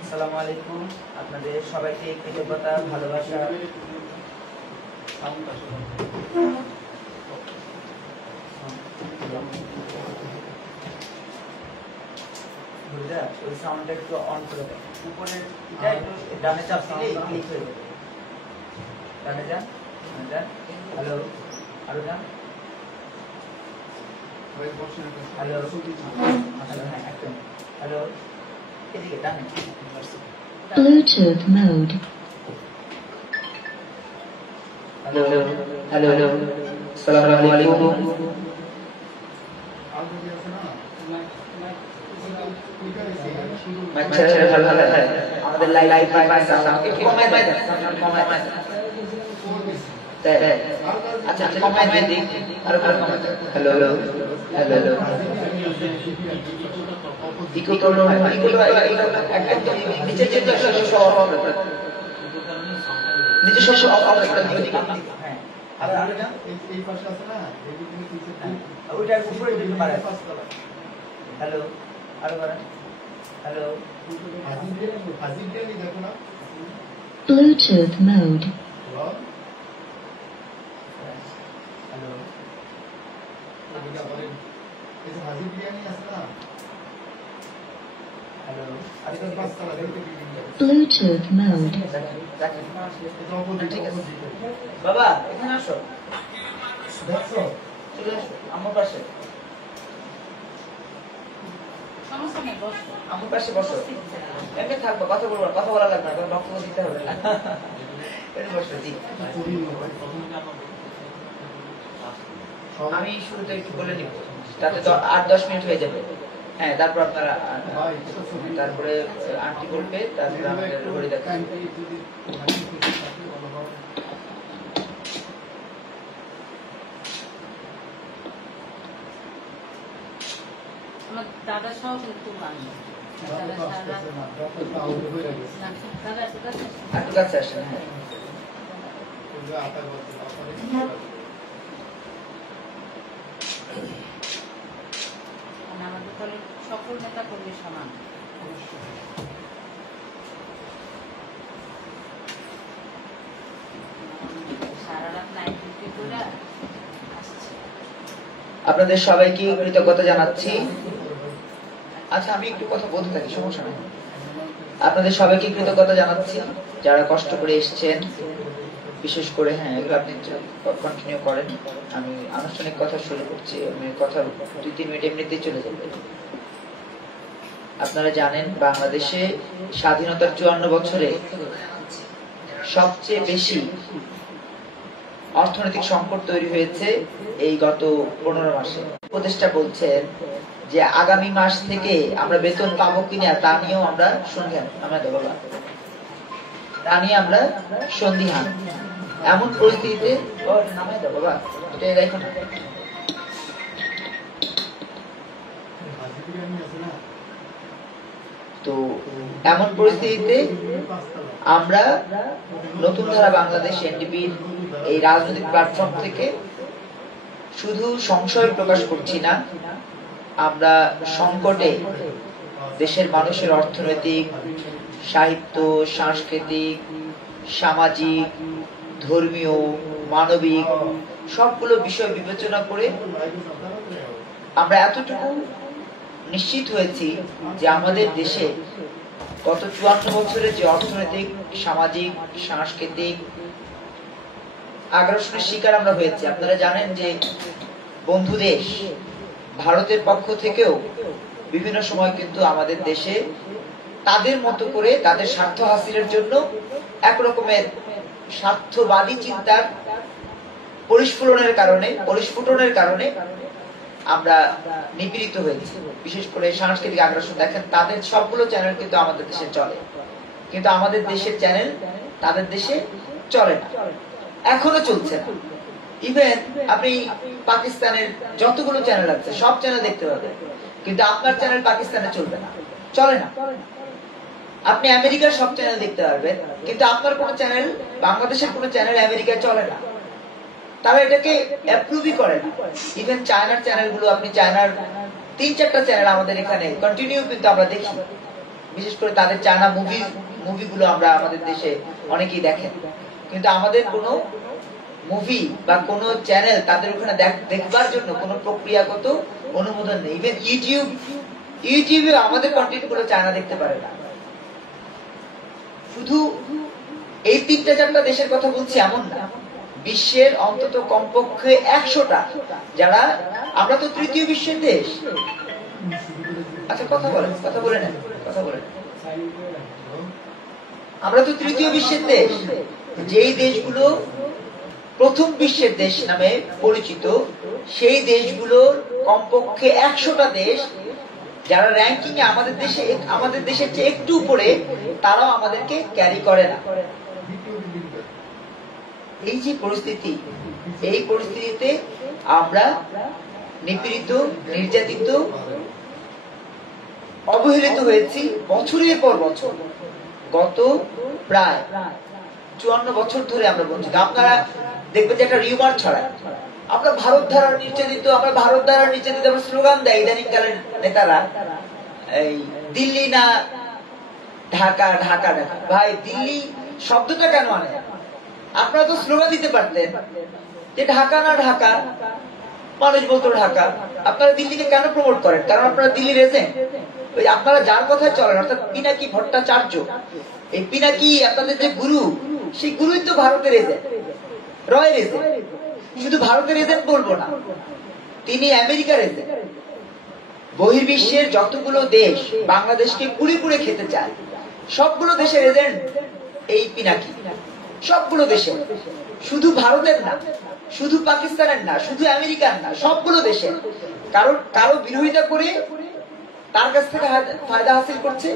আসসালামু আলাইকুম, আপনাদের সবাইকে কৃতজ্ঞতা, ভালোবাসা। ওই সাউন্ডটা একটু অন করে দেয়, উপরের এটা একটু ডানে চাপ দিলে ক্লিক হয়ে যাবে। ডানে যান, হ্যালো, আরো যান, হ্যালো, হ্যালো, হ্যাঁ একদম হ্যালো, এদিকে ডানে, Bluetooth mode. Hello hello hello, আসসালামু আলাইকুম। আমাদের লাইভ আচ্ছা কমাই দিই, আরো হ্যালো হ্যালো হ্যালো, ইকো তো একদম নিচে যেতে নিচে সব হ্যাঁ, আরো না এই পাশে আছে না, ওইটা উপরে দিতে পারে। হ্যালো, আরো করেন, হ্যালো, হাজির দিয়ে দেখো না, Bluetooth mode. হ্যালো, হাজির বিরিয়ানি আছে না, হ্যালো, আজকে পাঁচতলা দেখতে Bluetooth mode. ঠিক আছে বাবা, এখানে আসো, দেখছো, চলে আসো আমার পাশে, আমার পাশে বসো, এমনি থাকবো, কথা বলবো, কথা বলা লাগবে না, বক্তব্য দিতে হবে না, বসো। জি, আমি শুরুতে একটু বলে নিব, তাতে 8-10 মিনিট হয়ে যাবে। হ্যাঁ, তারপর আপনারা তারপরে আন্টি বলবে, তারপরে আমাদের ঘড়ি দেখা। দাদা সহ কিন্তু একটু কাছে আসেন। আমাদের দলের সকল নেতা কর্মী সমান। সারা রাত নাইট ডিউটি করে আসছে। আপনাদের সবাইকে কৃতজ্ঞতা জানাচ্ছি। আচ্ছা, আমি একটু কথা বলতে থাকি, সমস্যা নেই। আপনাদের সবাইকে কৃতজ্ঞতা জানাচ্ছি যারা কষ্ট করে এসেছেন, বিশেষ করে। হ্যাঁ, এগুলো আপনি কন্টিনিউ করেন, আমি আনুষ্ঠানিক কথা শুরু করছি। আমি কথা 2-3 মিনিট এমনিতেই চলে যাবে। আপনারা জানেন, বাংলাদেশে স্বাধীনতার 54 বছরে সবচেয়ে বেশি অর্থনৈতিক সংকট তৈরি হয়েছে এই গত 15 মাসে। উপদেষ্টা বলছেন যে আগামী মাস থেকে আমরা বেতন পাবো কিনা তা নিয়েও আমরা সন্দিহান। এমন পরিস্থিতিতে নামাই দাও বাবা, এটা দেখো না, তো এমন পরিস্থিতিতে আমরা নতুন ধারা বাংলাদেশ এনডিপির এই রাজনৈতিক প্ল্যাটফর্ম থেকে শুধু সংশয় প্রকাশ করছি না, আমরা সংকটে দেশের মানুষের অর্থনৈতিক, সাহিত্য, সাংস্কৃতিক, সামাজিক, ধর্মীয়, মানবিক সবগুলো বিষয় বিবেচনা করে আমরা এতটুকু নিশ্চিত হয়েছি যে আমাদের দেশে গত 54 বছরের যে অর্থনৈতিক, সামাজিক, সাংস্কৃতিক আগ্রাসনের শিকার আমরা হয়েছি। আপনারা জানেন যে বন্ধু দেশ ভারতের পক্ষ থেকেও বিভিন্ন সময় কিন্তু আমাদের দেশে তাদের মতো করে তাদের স্বার্থ হাসিলের জন্য একরকমের স্বার্থবাদী চিন্তার পরিস্ফুটনের কারণে আমরা নিপীড়িত হয়েছি। বিশেষ করে সাংস্কৃতিক আগ্রাসন, দেখেন তাদের সবগুলো চ্যানেল কিন্তু আমাদের দেশে চলে, কিন্তু আমাদের দেশের চ্যানেল তাদের দেশে চলে না, এখনো চলছে না। ইভেন আপনি পাকিস্তানের যতগুলো চ্যানেল আছে সব চ্যানেল দেখতে পাবেন, কিন্তু আপনার চ্যানেল পাকিস্তানে চলবে না, চলে না। আপনি আমেরিকার সব চ্যানেল দেখতে পারবেন, কিন্তু আপনার কোন চ্যানেল, বাংলাদেশের কোন চ্যানেল আমেরিকায় চলে না। তারা এটাকে অ্যাপ্রুভই করে না। ইভেন চায়নার চ্যানেলগুলো, আপনি চায়নার 3-4টা চ্যানেল আমাদের এখানে কন্টিনিউ কিন্তু আমরা দেখি, বিশেষ করে তাদের চায়না মুভিগুলো আমরা আমাদের দেশে অনেকেই দেখেন, কিন্তু আমাদের কোনো মুভি বা কোনো চ্যানেল তাদের ওখানে দেখবার জন্য কোনো প্রক্রিয়াগত অনুমোদন নেই। ইভেন ইউটিউবে আমাদের কন্টেন্ট গুলো চায়না দেখতে পারে না। শুধু এই 3-4টা দেশের কথা বলছি এমন না, বিশ্বের অন্তত কমপক্ষে 100টা, যারা, আমরা তো তৃতীয় বিশ্বের দেশ। আচ্ছা কথা বলে নেন। আমরা তো তৃতীয় বিশ্বের দেশ। যেই দেশগুলো প্রথম বিশ্বের দেশ নামে পরিচিত, সেই দেশগুলোর কমপক্ষে 100টা দেশ যারা র্যাঙ্কিং এ আমাদের দেশের চেয়ে একটু উপরে, তারাও আমাদেরকে ক্যারি করে না। এই যে পরিস্থিতি, এই পরিস্থিতিতে আমরা নিপীড়িত, নির্যাতিত, অবহেলিত হয়েছি বছরের পর বছর। গত প্রায় 54 বছর ধরে আমরা বঞ্চিত। আপনারা দেখবেন যে একটা রিউমার ছড়ায়, আমরা ভারত দ্বারা নির্যাতিত, আমরা স্লোগান দেয় ইদানিং কালের নেতারা, এই দিল্লি না ঢাকা, ঢাকা ঢাকা। ভাই, দিল্লি শব্দটা কেন আনে? আপনারা তো স্লোগান দিতে পারতেন যে ঢাকা না ঢাকা, মানুষ বলতো ঢাকা। আপনারা দিল্লিকে কেন প্রমোট করেন? কারণ আপনারা দিল্লির এজেন্ট। ওই আপনারা যার কথায় চলেন, অর্থাৎ পিনাকি ভট্টাচার্য, এই পিনাকি আপনাদের যে গুরু, সেই গুরুই তো ভারতের এজেন্ট, রয়ের এজেন্ট। শুধু ভারতের এজেন্ট বলবো না, তিনি আমেরিকার এজেন্ট। বহির্বিশ্বের যতগুলো দেশ বাংলাদেশকে কুড়ি কুড়ে খেতে চায়, সবগুলো দেশের এজেন্ট এই পিনাকি। সবগুলো দেশের, শুধু ভারতের না, শুধু পাকিস্তানের না, শুধু আমেরিকার না, সবগুলো দেশের। কারো বিরোধিতা করে তার কাছ থেকে ফায়দা হাসিল করছে,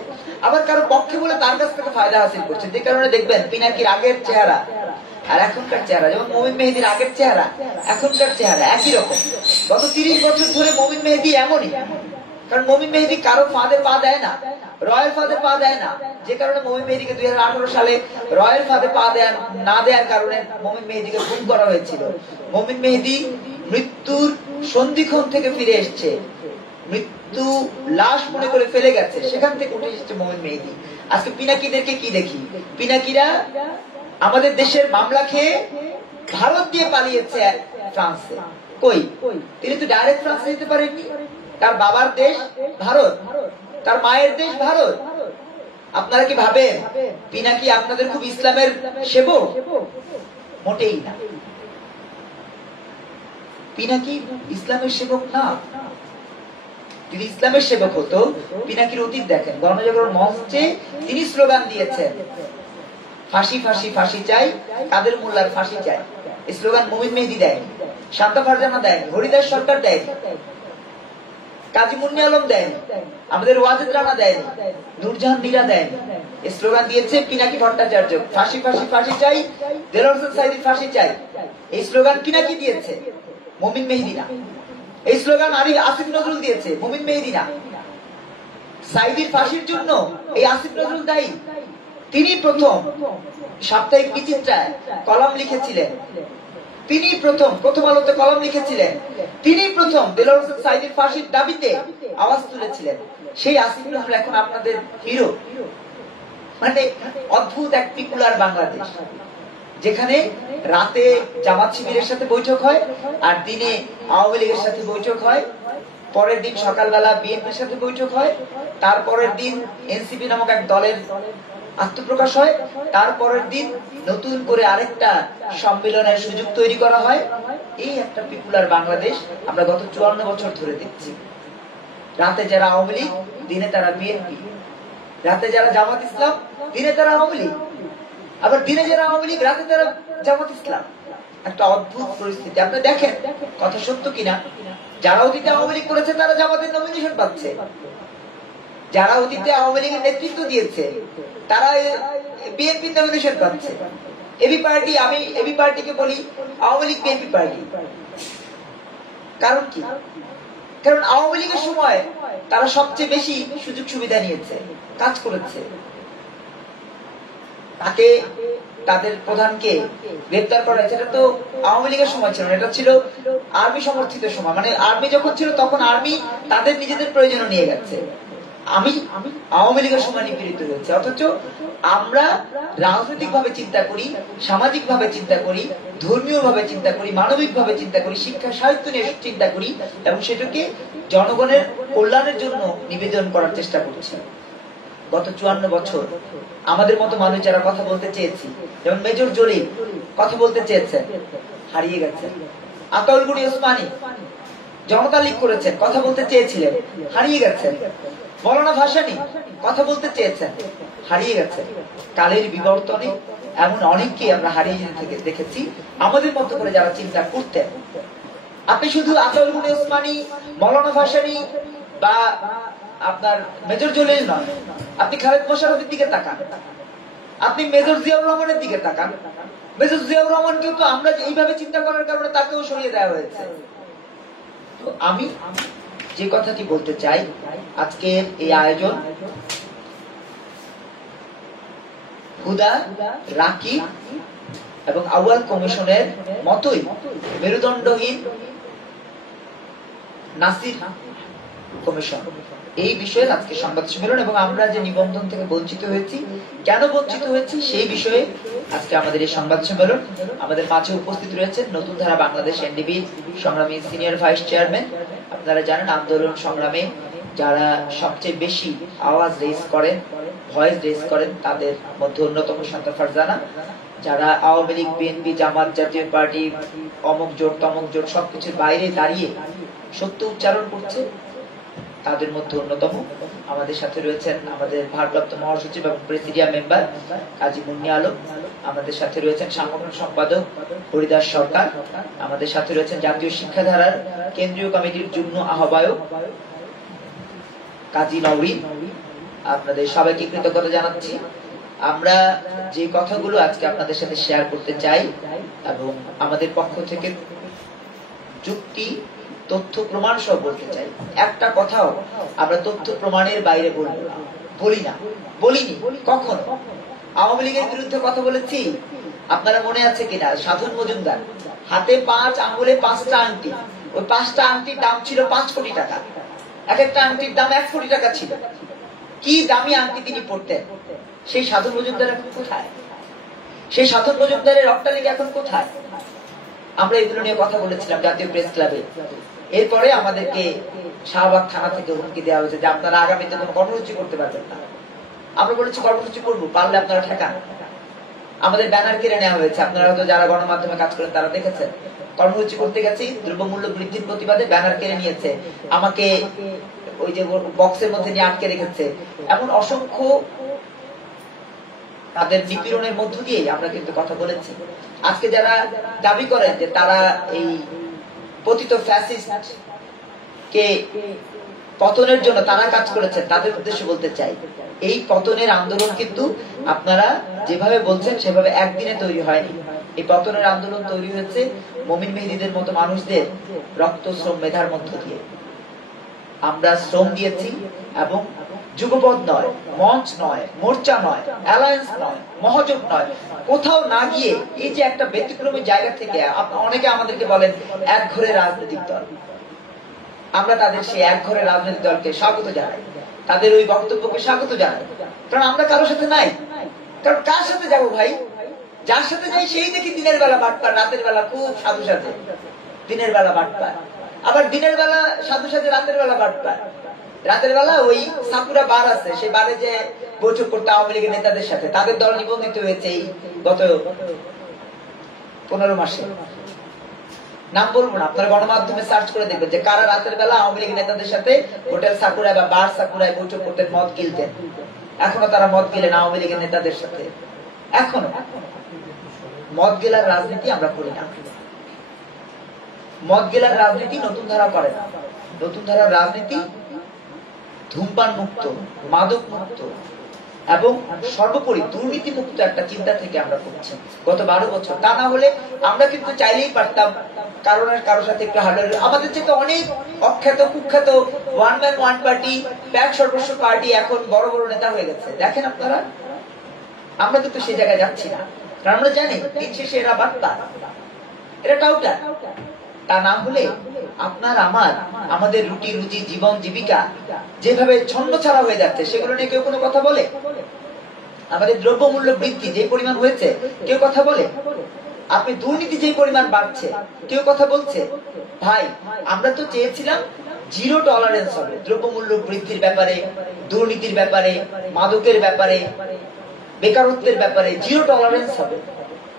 আবার কারো পক্ষে বলে তার কাছ থেকে ফায়দা হাসিল করছে। যে কারণে দেখবেন পিনাকির আগের চেহারা আর এখনকার চেহারা, যেমন মমিন মেহেদির আগের চেহারা, এখনকার চেহারা একই রকম। গত 30 বছর ধরে মমিন মেহেদি এমনই। কারণ মমিন মেহেদি কারো ফাঁদে পা দেয় না, রয়ের ফাঁদে পা দেয় না। যে কারণে মমিন মেহেদিকে 2018 সালে রয়ের ফাঁদে পা না দেওয়ার কারণে মমিন মেহেদিকে খুন করা হয়েছিল। মমিন মেহেদি মৃত্যুর সন্ধিক্ষণ থেকে ফিরে এসছে, মৃত্যু লাশ মনে করে ফেলে গেছে, সেখান থেকে উঠে এসেছে মমিন মেহেদি। আজকে পিনাকিদেরকে কি দেখি? পিনাকিরা আমাদের দেশের মামলা খেয়ে ভারত দিয়ে পালিয়েছে ফ্রান্সে। কই, তিনি তো ডাইরেক্ট ফ্রান্সে যেতে পারেননি। তার বাবার দেশ ভারত, তার মায়ের দেশ ভারত। আপনারা কি ভাবেন পিনাকি আপনাদের খুব ইসলামের সেবক? মোটেই না। পিনাকি ইসলামের সেবক না। যদি ইসলামের সেবক হতো, পিনাকির অতীত দেখেন, গণজাগরণ মঞ্চে তিনি স্লোগান দিয়েছেন, ফাঁসি ফাঁসি ফাঁসি চাই, কাদের মোল্লার ফাঁসি চাই। এই স্লোগান মমিন মেহেদি দেয়নি, শান্তা ফারজানা দেয়নি, হরিদাস সরকার দেয়নি, কাজী মুন্নি আলম দেয়নি, আমাদের ওয়াজিদ রানা দেয়নি, নূরজাহান মীরা দেয়নি। এই স্লোগান দিয়েছে পিনাকি ভট্টাচার্য, ফাঁসি ফাঁসি ফাঁসি চাই, দেলোয়ার হোসেন সাঈদীর ফাঁসি চাই। এই স্লোগান পিনাকি দিয়েছে, মমিন মেহেদি না। এই স্লোগান আসিফ নজরুল দিয়েছে, মমিন মেহেদি না। সাঈদীর ফাঁসির জন্য এই আসিফ নজরুল দায়ী। তিনি প্রথম সাপ্তাহিক বিচিত্রায় কলাম লিখেছিলেন, তিনি প্রথম আলোতে কলাম লিখেছিলেন, তিনি প্রথম দেলোয়ার হোসেন সাঈদীর ফাঁসির দাবিতে আওয়াজ তুলেছিলেন। সেই আসিফ নজরুল এখন আপনাদের হিরো। মানে অদ্ভুত এক পিকুলার বাংলাদেশ, যেখানে রাতে জামাত শিবিরের সাথে বৈঠক হয়, আর দিনে আওয়ামী লীগের সাথে বৈঠক হয়, পরের দিন সকালবেলা বিএনপির সাথে বৈঠক হয়, তারপরের দিন এনসিপি নামক এক দলের আত্মপ্রকাশ হয়, তারপরের দিন নতুন করে আরেকটা সম্মেলনের সুযোগ তৈরি করা হয়। এই একটা পিপুলার বাংলাদেশ আমরা গত 54 বছর ধরে দেখছি। রাতে যারা আওয়ামী লীগ, দিনে তারা বিএনপি, রাতে যারা জামাত ইসলাম, দিনে তারা আওয়ামী লীগ, আবার দিনে যারা আওয়ামী লীগ, রাতে তারা জামাত ইসলাম। একটা অদ্ভুত পরিস্থিতি। আপনি দেখেন কথা সত্য কিনা। যারা অতীতে আওয়ামী লীগ করেছে তারা জামাতের নমিনেশন পাচ্ছে, যারা অতীতে আওয়ামী লীগের নেতৃত্ব দিয়েছে তারা বিএনপি নমিনেশন পাচ্ছে। এবি পার্টি, আমি এবি পার্টিকে বলি আওয়ামী লীগ বিএনপি পার্টি। কারণ কি? কারণ আওয়ামী লীগের সময় তারা সবচেয়ে বেশি সুযোগ সুবিধা নিয়েছে, কাজ করেছে। তাকে তাদের প্রধানকে গ্রেপ্তার করা হয়েছে, এটা তো আওয়ামী লীগের সময় ছিল না, এটা ছিল আর্মি সমর্থিত সময়। মানে আর্মি যখন ছিল তখন আর্মি তাদের নিজেদের প্রয়োজনে নিয়ে গেছে। আমি আওয়ামী লীগের সময় নিপীড়িত হয়েছে। অথচ আমরা রাজনৈতিক ভাবে চিন্তা করি, সামাজিক ভাবে চিন্তা করি, ধর্মীয় ভাবে চিন্তা করি, মানবিক ভাবে চিন্তা করি, শিক্ষা সাহিত্য নিয়ে চিন্তা করি এবং সেটাকে জনগণের কল্যাণের জন্য নিবেদন করার চেষ্টা করছি। গত 54 বছর আমাদের মতো মানুষ যারা কথা বলতে চেয়েছি, যেমন মেজর জলিল কথা বলতে চেয়েছেন, হারিয়ে গেছেন। আতাউল গনি ওসমানী জনতা লীগ করেছেন, কথা বলতে চেয়েছিলেন, হারিয়ে গেছেন। মৌলানা ভাসানী কথা বলতে চেয়েছেন, হারিয়ে গেছেন। কালের বিবর্তনে এমন অনেককে আমরা হারিয়ে যেতে দেখেছি আমাদের মতো করে যারা চিন্তা করতেন। আপনি শুধু আতাউল গনি ওসমানী, মৌলানা ভাসানী বা আপনার মেজর জলিল নয়, আপনি খালেদ মোশাররফের দিকে তাকান, আপনি মেজর জিয়াউর রহমানের দিকে তাকান। মেজর জিয়াউর রহমানকেও তো আমরা এইভাবে চিন্তা করার কারণে তাকেও সরিয়ে দেওয়া হয়েছে। তো আমি যে কথাটি বলতে চাই, আজকের এই আয়োজন হুদা, রাকিব এবং আউয়াল কমিশনের মতোই মেরুদণ্ডহীন নাসির কমিশন, এই বিষয়ে আজকে সংবাদ সম্মেলন। এবং আমরা যে নিবন্ধন থেকে বঞ্চিত হয়েছি, কেন বঞ্চিত হয়েছি সেই বিষয়ে আজকে আমাদের এই সংবাদ সম্মেলন। আমাদের মাঝে উপস্থিত রয়েছেন নতুন ধারা বাংলাদেশ এনডিবি সংগ্রামী সিনিয়র ভাইস চেয়ারম্যান। আপনারা জানেন আন্দোলন সংগ্রামে যারা সবচেয়ে বেশি আওয়াজ রেজ করেন, ভয়েস রেজ করেন, তাদের মধ্যে অন্যতম শান্তা ফারজানা। যারা আওয়ামী লীগ, বিএনপি, জামাত, জাতীয় পার্টি, অমুক জোট তমুক জোট সবকিছুর বাইরে দাঁড়িয়ে সত্য উচ্চারণ করছে, তাদের মধ্যে অন্যতম। আমাদের সাথে রয়েছেন আমাদের ভারপ্রাপ্ত মহাসচিব এবং প্রেসিডিয়াম মেম্বার কাজী মুন্নি আলম। আমাদের সাথে রয়েছেন সাংগঠনিক সম্পাদক হরিদাস সরকার। আমাদের সাথে রয়েছেন জাতীয় শিক্ষাধারার কেন্দ্রীয় কমিটির যুগ্ম আহ্বায়ক কাজী নওরিন। আপনাদের সবাইকে কৃতজ্ঞতা জানাচ্ছি। আমরা যে কথাগুলো আজকে আপনাদের সাথে শেয়ার করতে চাই এবং আমাদের পক্ষ থেকে যুক্তি, তথ্য, প্রমাণ সহ বলতে চাই, একটা কথাও আমরা তথ্য প্রমাণের বাইরে বলিনি কখনো। আওয়ামী লীগের বিরুদ্ধে কথা বলেছি, আপনারা মনে আছে কিনা? সাধন মজুমদার হাতে 5 আঙ্গুলে 5টা আংটি, ওই 5টা আংটির দাম ছিল 5 কোটি টাকা, এক একটা আংটির দাম 1 কোটি টাকা ছিল। কি দামি আংটি তিনি পড়তেন। সেই সাধন মজুমদার এখন কোথায়? সেই সাধন মজুমদারের অট্টালিকা এখন কোথায়? আমরা এগুলো নিয়ে কথা বলেছিলাম জাতীয় প্রেস ক্লাবে। এরপরে আমাদেরকে শাহবাগ থানা থেকে হুমকি দেওয়া হয়েছে যে আপনারা আগামীতে কোনো কর্মসূচি করতে পারবেন না। আমরা বলেছি কর্মসূচি করবো, পারলে আপনারা ঠেকান। আমাদের ব্যানার কেড়ে নেওয়া হয়েছে, আপনারা হয়তো যারা গণমাধ্যমে কাজ করেন তারা দেখেছেন। কর্মসূচি করতে গেছি, দ্রব্যমূল্য বৃদ্ধির প্রতিবাদে ব্যানার কেড়ে নিয়েছে, আমাকে ওই যে বক্সের মধ্যে নিয়ে আটকে রেখেছে। এমন অসংখ্য তাদের নিপীড়নের মধ্য দিয়ে আমরা কিন্তু কথা বলেছি। আজকে যারা দাবি করেন যে তারা এই পতিত ফ্যাসিস্ট কে পতনের জন্য তারা কাজ করেছেন, তাদের উদ্দেশ্যে বলতে চাই, এই পতনের আন্দোলন কিন্তু আপনারা যেভাবে বলছেন সেভাবে একদিনে তৈরি হয়নি। এই পতনের আন্দোলন তৈরি হয়েছে মমিন মেহেদীদের মতো মানুষদের রক্ত, শ্রম, মেধার মধ্য দিয়ে। আমরা শ্রম দিয়েছি এবং যুগপথ নয়, মঞ্চ নয়, মোর্চা নয়, অ্যালায়েন্স নয়, মহাজোট নয়, কোথাও না গিয়ে এই যে একটা ব্যতিক্রমী জায়গা থেকে অনেকে আমাদেরকে বলেন এক ঘরে রাজনৈতিক দল। আমরা তাদের সেই এক ঘরে রাজনৈতিক দলকে স্বাগত জানাই, তাদের ওই বক্তব্যকে স্বাগত জানাই। কারণ আমরা কারোর সাথে নাই। কারণ কার সাথে যাবো ভাই? যার সাথে যাই সেই দেখি দিনের বেলা বাটপার, রাতের বেলা খুব সাধু সাথে। দিনের বেলা বাটপার, আবার দিনের বেলা সাধু সাথে, রাতের বেলা বাটপার। রাতের বেলা ওই সাকুরা বার আছে, সেই বারে যে বৈঠক করতে আওয়ামী লীগের নেতাদের সাথে, তাদের দল নিবন্ধিত হয়েছে এই গত 15 মাসে। নাম বলবো না, আপনারা গণমাধ্যমে সার্চ করে দেখবেন যে কারা রাতের বেলা আওয়ামী লীগের নেতাদের সাথে হোটেল সাকুরায় বা বার সাকুরায় বৈঠক করতেন, মদ গিলতেন। এখনো তারা মদ গিলেন আওয়ামী লীগের নেতাদের সাথে। এখনো মদ গেলার রাজনীতি আমরা করি না। মদ গেলার রাজনীতি নতুন ধারা করে না। নতুন ধারার রাজনীতি ধূমপান মুক্ত, মাদক মুক্ত এবং সর্বোপরি দুর্নীতি মুক্ত একটা চিন্তা থেকে আমরা করছি গত 12 বছর। তা না হলে আমরা কিন্তু চাইলেই পারতাম কারোর সাথে একটু হার্ডার। আমাদের থেকে অনেক অখ্যাত কুখ্যাত one man one party, pack সর্বস্ব পার্টি এখন বড় বড় নেতা হয়ে গেছে। দেখেন আপনারা, আমরা কিন্তু সেই জায়গায় যাচ্ছি না। কারণ আমরা জানি দিন শেষে এরা বার্তা, এরা টাউটার। তা না হলে আপনার আমাদের রুটি রুজি জীবন জীবিকা যেভাবে ছন্ন ছাড়া হয়ে যাচ্ছে সেগুলো নিয়ে কেউ কোনো কথা বলে? আমাদের দ্রব্যমূল্য বৃদ্ধি যে পরিমাণ হয়েছে কেউ কথা বলে? আপনি দুর্নীতি যে পরিমাণ বাড়ছে কেউ কথা বলছে? ভাই, আমরা তো চেয়েছিলাম জিরো টলারেন্স হবে দ্রব্যমূল্য বৃদ্ধির ব্যাপারে, দুর্নীতির ব্যাপারে, মাদকের ব্যাপারে, বেকারত্বের ব্যাপারে জিরো টলারেন্স হবে।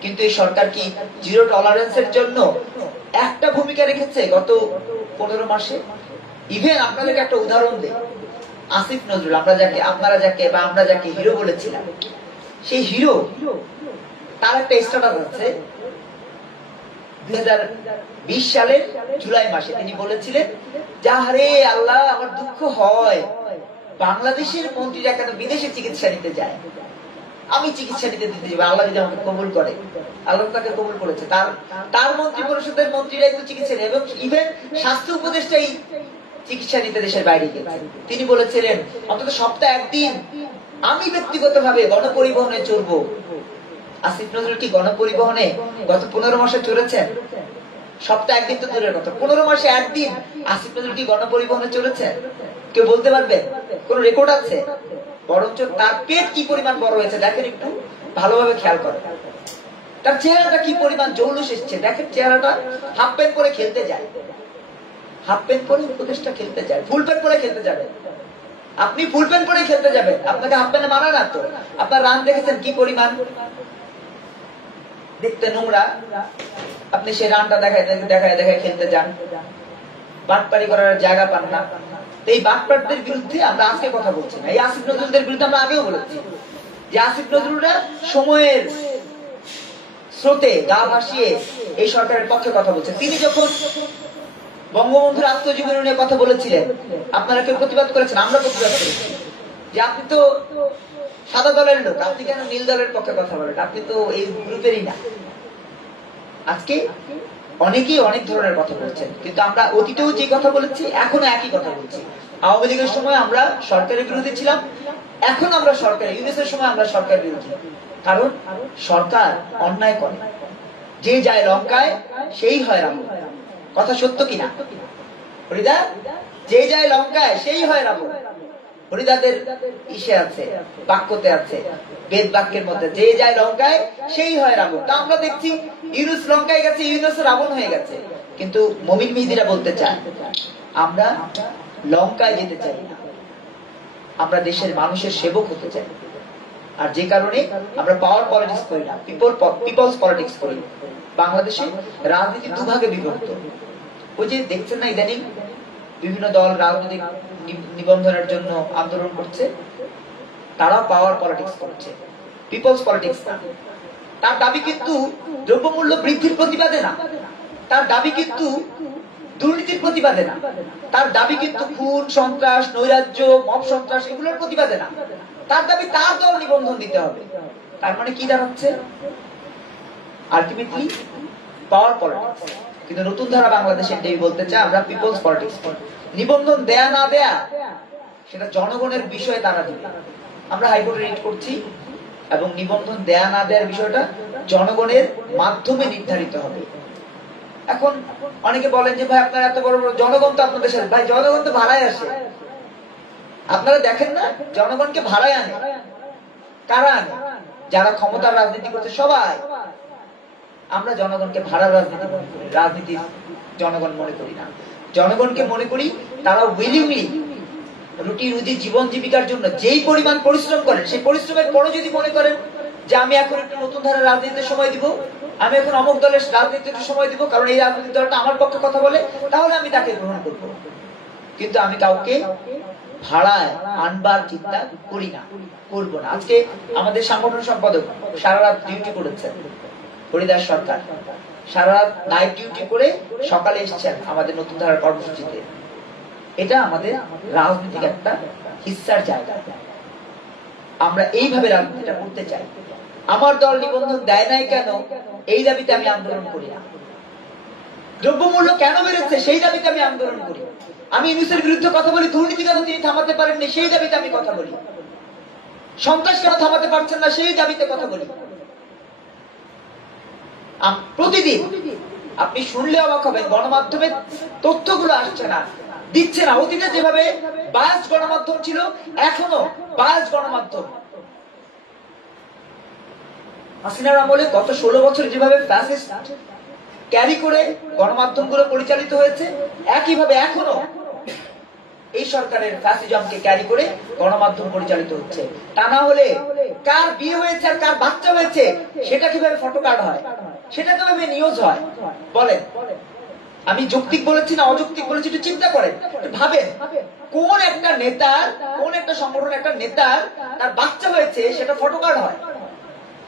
কিন্তু এই সরকার কি জিরো টলারেন্সের জন্য একটা ভূমিকা রেখেছে গত 15 মাসে? ইভেন আপনাদেরকে একটা উদাহরণ দেই, আসিফ নজরুল, আপনারা যাকে হিরো বলেছিলাম, সেই হিরো তার একটা স্ট্যাটাস আছে 2020 সালের জুলাই মাসে। তিনি বলেছিলেন, যাহারে আল্লাহ আমার দুঃখ হয় বাংলাদেশের মন্ত্রীরা কেন বিদেশে চিকিৎসা নিতে যায়, আমি চিকিৎসা নিতে দিতে যাবো, আল্লাহ যদি আমাকে কবুল করে। আল্লাহ তাকে কবুল করেছে, তার মন্ত্রী পরিষদের মন্ত্রীরাই তো চিকিৎসা নেয়, এবং ইভেন স্বাস্থ্য উপদেষ্টাই চিকিৎসা নিতে দেশের বাইরে গেছে। তিনি বলেছিলেন অন্তত সপ্তাহে একদিন আমি ব্যক্তিগতভাবে গণপরিবহনে চড়বো। আসিফ নজরুল কি গণপরিবহনে গত 15 মাসে চড়েছেন? সপ্তাহে একদিন তো দূরের কথা, 15 মাসে একদিন আসিফ নজরুল কি গণপরিবহনে চড়েছেন? কেউ বলতে পারবে? কোন রেকর্ড আছে? বরঞ্চ তার পেট কি পরিমাণ বড় হয়েছে দেখেন, একটু ভালোভাবে খেয়াল করেন। তার চেহারাটা কি পরিমাণ জৌলুস এসছে দেখেন, চেহারাটা। হাফ প্যান্ট পরে খেলতে যায়, হাফ প্যান্ট পরে উপদেশটা খেলতে যায়, ফুল প্যান্ট পরে খেলতে যাবে। আপনি ফুল প্যান্ট পরে খেলতে যাবেন, আপনাকে হাফ প্যান্টে মানা না তো। আপনার রান দেখেছেন কি পরিমাণ দেখতে নোংরা, আপনি সেই রানটা দেখায় খেলতে যান, বাটপারি করার জায়গা পান না। এই বাটপারদের বিরুদ্ধে আমরা আজকে কথা বলছি না, এই আসিফ নজরুলদের বিরুদ্ধে আমরা আগেও বলেছি যে আসিফ নজরুলরা সময়ের স্রোতে গা ভাসিয়ে এই সরকারের পক্ষে কথা বলছেন। তিনি যখন বঙ্গবন্ধুর আত্মজীবনী নিয়ে কথা বলেছিলেন, আপনারা কেউ প্রতিবাদ করেছেন? আমরা প্রতিবাদ করেছি যে আপনি তো সাদা দলের লোক, আপনি কেন নীল দলের পক্ষে কথা বলেন? আপনি তো এই গ্রুপেরই না। আজকে অনেকেই অনেক ধরনের কথা বলছেন, কিন্তু আমরা অতীতেও যে কথা বলেছি এখনো একই কথা বলছি। আওয়ামী লীগের সময় আমরা সরকারের বিরোধী ছিলাম, এখন আমরা সরকারের, ইউনিসের সময় আমরা সরকার বিরোধী। কারণ সরকার অন্যায় করে, যে যায় লঙ্কায় সেই হয় রাবণ। কথা সত্য কিনা হরিদা? যে যায় লঙ্কায় সেই হয় রাবণ। হরিদাদের ইসে আছে, বাক্যতে আছে, বেদ বাক্যের মধ্যে, যে যায় লঙ্কায় সেই হয় রাবণ। তা আমরা দেখছি ইউনুস লঙ্কায় গেছে, ইউনুস রাবণ হয়ে গেছে। কিন্তু মমিন মেহেদিরা বলতে চায় আমরা লঙ্কায় যেতে চাই না, আমরা দেশের মানুষের সেবক হতে চাই। আর যে কারণে আমরা পাওয়ার পলিটিক্স করি না, পিপলস পলিটিক্স করি। বাংলাদেশে রাজনীতি দুভাগে বিভক্ত। ওই যে দেখছেন না ইদানিং বিভিন্ন দল রাজনৈতিক নিবন্ধনের জন্য আন্দোলন করছে, তারা পাওয়ার পলিটিক্স করছে, পিপলস পলিটিক্স না। তার দাবি কিন্তু দ্রব্যমূল্য বৃদ্ধির প্রতিবাদে না, তার দাবি কিন্তু দুর্নীতির প্রতিবাদে না, তার দাবি কিন্তু খুন সন্ত্রাস, নৈরাজ্য, মব সন্ত্রাস এগুলোর প্রতিবাদে না। তার দাবি তার দল নিবন্ধন দিতে হবে। তার মানে কি দাঁড়াচ্ছে? আলটিমেটলি পাওয়ার পলিটিক্স। কিন্তু নতুন ধারা বাংলাদেশের দেবী বলতে চায় আমরা পিপলস পলিটিক্স। নিবন্ধন দেয়া না দেয়া সেটা জনগণের বিষয়ে তারা দিবে। আমরা হাইকোর্টে রিট করছি এবং নিবন্ধন দেয়া না দেওয়ার বিষয়টা জনগণের মাধ্যমে নির্ধারিত হবে। এখন অনেকে বলেন যে ভাই আপনারা এত বড় বড়, জনগণ তো আপনাদের সাথে, ভাই জনগণ তো ভাড়ায় আসে। আপনারা দেখেন না জনগণকে ভাড়ায় আনে কারা? আনে যারা ক্ষমতার রাজনীতি করছে সবাই। আমরা জনগণকে ভাড়ার রাজনীতি জনগণ মনে করি না। জনগণকে মনে করি তারা উইলিংলি রুটি রুজি জীবন জীবিকার জন্য যেই পরিমাণ পরিশ্রম করেন, সেই পরিশ্রমের পরে যদি মনে করেন যে আমি এখন একটু নতুন ধারার রাজনীতিতে সময় দিব, আমি এখন অমুক দলের রাজনীতিতে সময় দিব কারণ এই রাজনৈতিক দলটা আমার পক্ষে কথা বলে, তাহলে আমি তাকে গ্রহণ করব। কিন্তু আমি কাউকে ভাড়ায় আনবার চিন্তা করি না, করবো না। আজকে আমাদের সংগঠন সম্পাদক সারা রাত ডিউটি করেছেন, হরিদাস সরকার সারা রাত নাইট ডিউটি করে সকালে এসেছেন আমাদের নতুন ধারার কর্মসূচিতে। এটা আমাদের রাজনৈতিক একটা হিস্সার জায়গা। আমরা এইভাবে রাজনীতিটা করতে চাই। আমার দল নিবন্ধন দেয় নাই কেন এই দাবিতে আমি আন্দোলন করি না। দ্রব্যমূল্য কেন বেড়েছে সেই দাবিতে আমি আন্দোলন করি। আমি ইউনুসের বিরুদ্ধে কথা বলি, দুর্নীতি কেন তিনি থামাতে পারেননি সেই দাবিতে আমি কথা বলি। সন্ত্রাস কেন থামাতে পারছেন না সেই দাবিতে কথা বলি। প্রতিদিন আপনি শুনলে অবাক হবেন, গণমাধ্যমে তথ্যগুলো আসছে না, দিচ্ছে না। অতীতে যেভাবে বায়াস গণমাধ্যম ছিল, এখনো বায়াস গণমাধ্যম। হাসিনার আমলে গত 16 বছর যেভাবে ফ্যাসিস্ট ক্যারি করে গণমাধ্যমগুলো পরিচালিত হয়েছে, একইভাবে এখনো এই সরকারের ফ্যাসিজমকে ক্যারি করে গণমাধ্যম পরিচালিত হচ্ছে। তা না হলে কার বিয়ে হয়েছে আর কার বাচ্চা হয়েছে সেটা কিভাবে ফটোকার্ড হয়, সেটা কিভাবে নিউজ হয় বলেন? আমি যৌক্তিক বলেছি না অযৌক্তিক বলেছি একটু চিন্তা করেন, ভাবেন। কোন একটা নেতার, কোন একটা সংগঠনের একটা নেতার তার বাচ্চা হয়েছে সেটা ফটোকার্ড হয়।